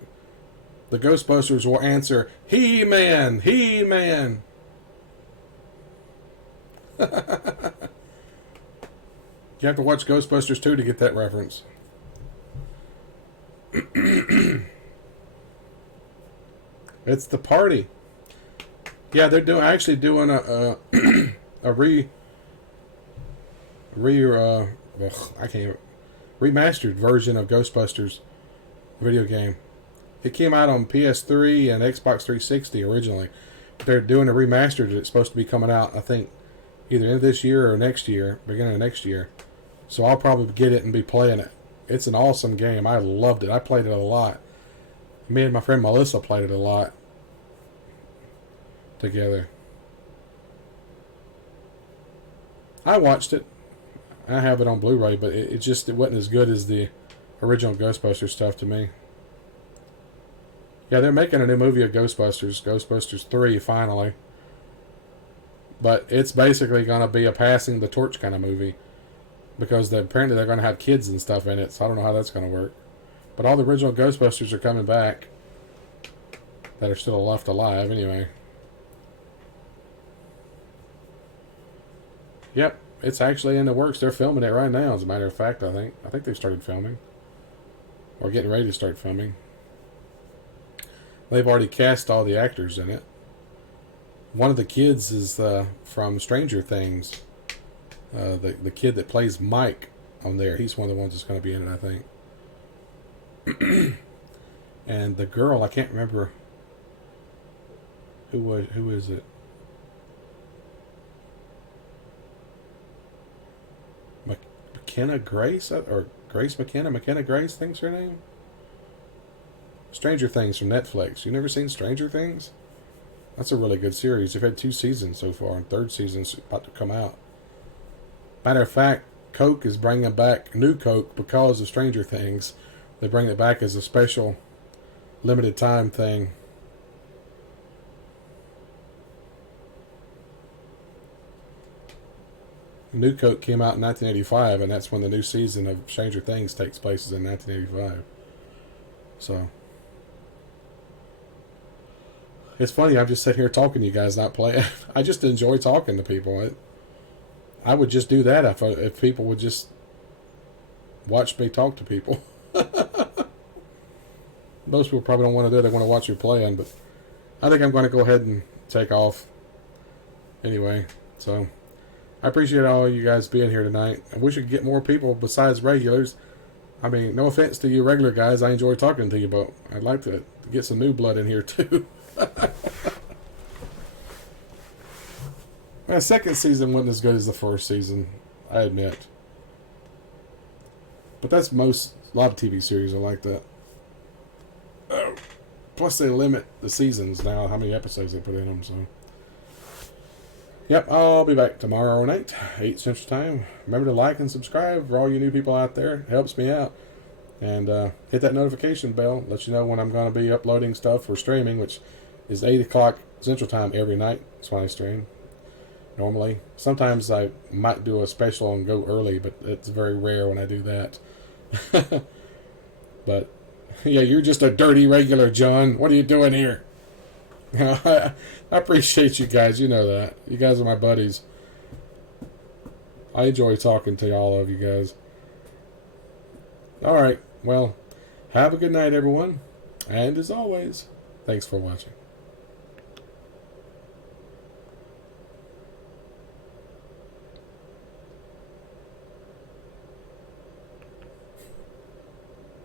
The Ghostbusters will answer, He-Man! He-Man! You have to watch Ghostbusters 2 to get that reference. It's the party. Yeah, they're actually doing a remastered version of Ghostbusters video game. It came out on PS3 and Xbox 360 originally. But they're doing a remastered. It's supposed to be coming out, I think, either end of this year or next year, beginning of next year. So I'll probably get it and be playing it. It's an awesome game. I loved it. I played it a lot. Me and my friend Melissa played it a lot together. I watched it. I have it on Blu-ray, but it wasn't as good as the original Ghostbusters stuff to me. Yeah, they're making a new movie of Ghostbusters, Ghostbusters 3, finally. But it's basically going to be a passing the torch kind of movie. Because apparently they're going to have kids and stuff in it, so I don't know how that's going to work. But all the original Ghostbusters are coming back. That are still left alive, anyway. Yep, it's actually in the works. They're filming it right now, as a matter of fact, I think. I think they started filming. Or getting ready to start filming. They've already cast all the actors in it. One of the kids is from Stranger Things. The kid that plays Mike on there, he's one of the ones that's going to be in it, I think. And the girl, I can't remember who is it? McKenna Grace, or Grace McKenna? McKenna Grace, think's her name. Stranger Things from Netflix. You never seen Stranger Things? That's a really good series. They've had 2 seasons so far, and 3rd season's about to come out. Matter of fact, Coke is bringing back new Coke because of Stranger Things. They bring it back as a special limited time thing. New Coke came out in 1985, and that's when the new season of Stranger Things takes place, is in 1985. So it's funny, I'm just sitting here talking to you guys, not playing. I just enjoy talking to people. I would just do that if people would just watch me talk to people. Most people probably don't want to do it. They want to watch you playing, but I think I'm going to go ahead and take off anyway. So I appreciate all you guys being here tonight. I wish we could get more people besides regulars. I mean, no offense to you regular guys. I enjoy talking to you, but I'd like to get some new blood in here too. The second season wasn't as good as the first season, I admit. But that's a lot of TV series are like that. Plus they limit the seasons now, how many episodes they put in them, so. Yep, I'll be back tomorrow night, 8 Central Time. Remember to like and subscribe for all you new people out there. It helps me out. And hit that notification bell. Let you know when I'm going to be uploading stuff for streaming, which is 8 o'clock Central Time every night. That's when I stream normally. Sometimes I might do a special and go early, but it's very rare when I do that. But yeah, you're just a dirty regular, John. What are you doing here? I appreciate you guys. You know that. You guys are my buddies. I enjoy talking to all of you guys. Alright, well, have a good night, everyone. And as always, thanks for watching.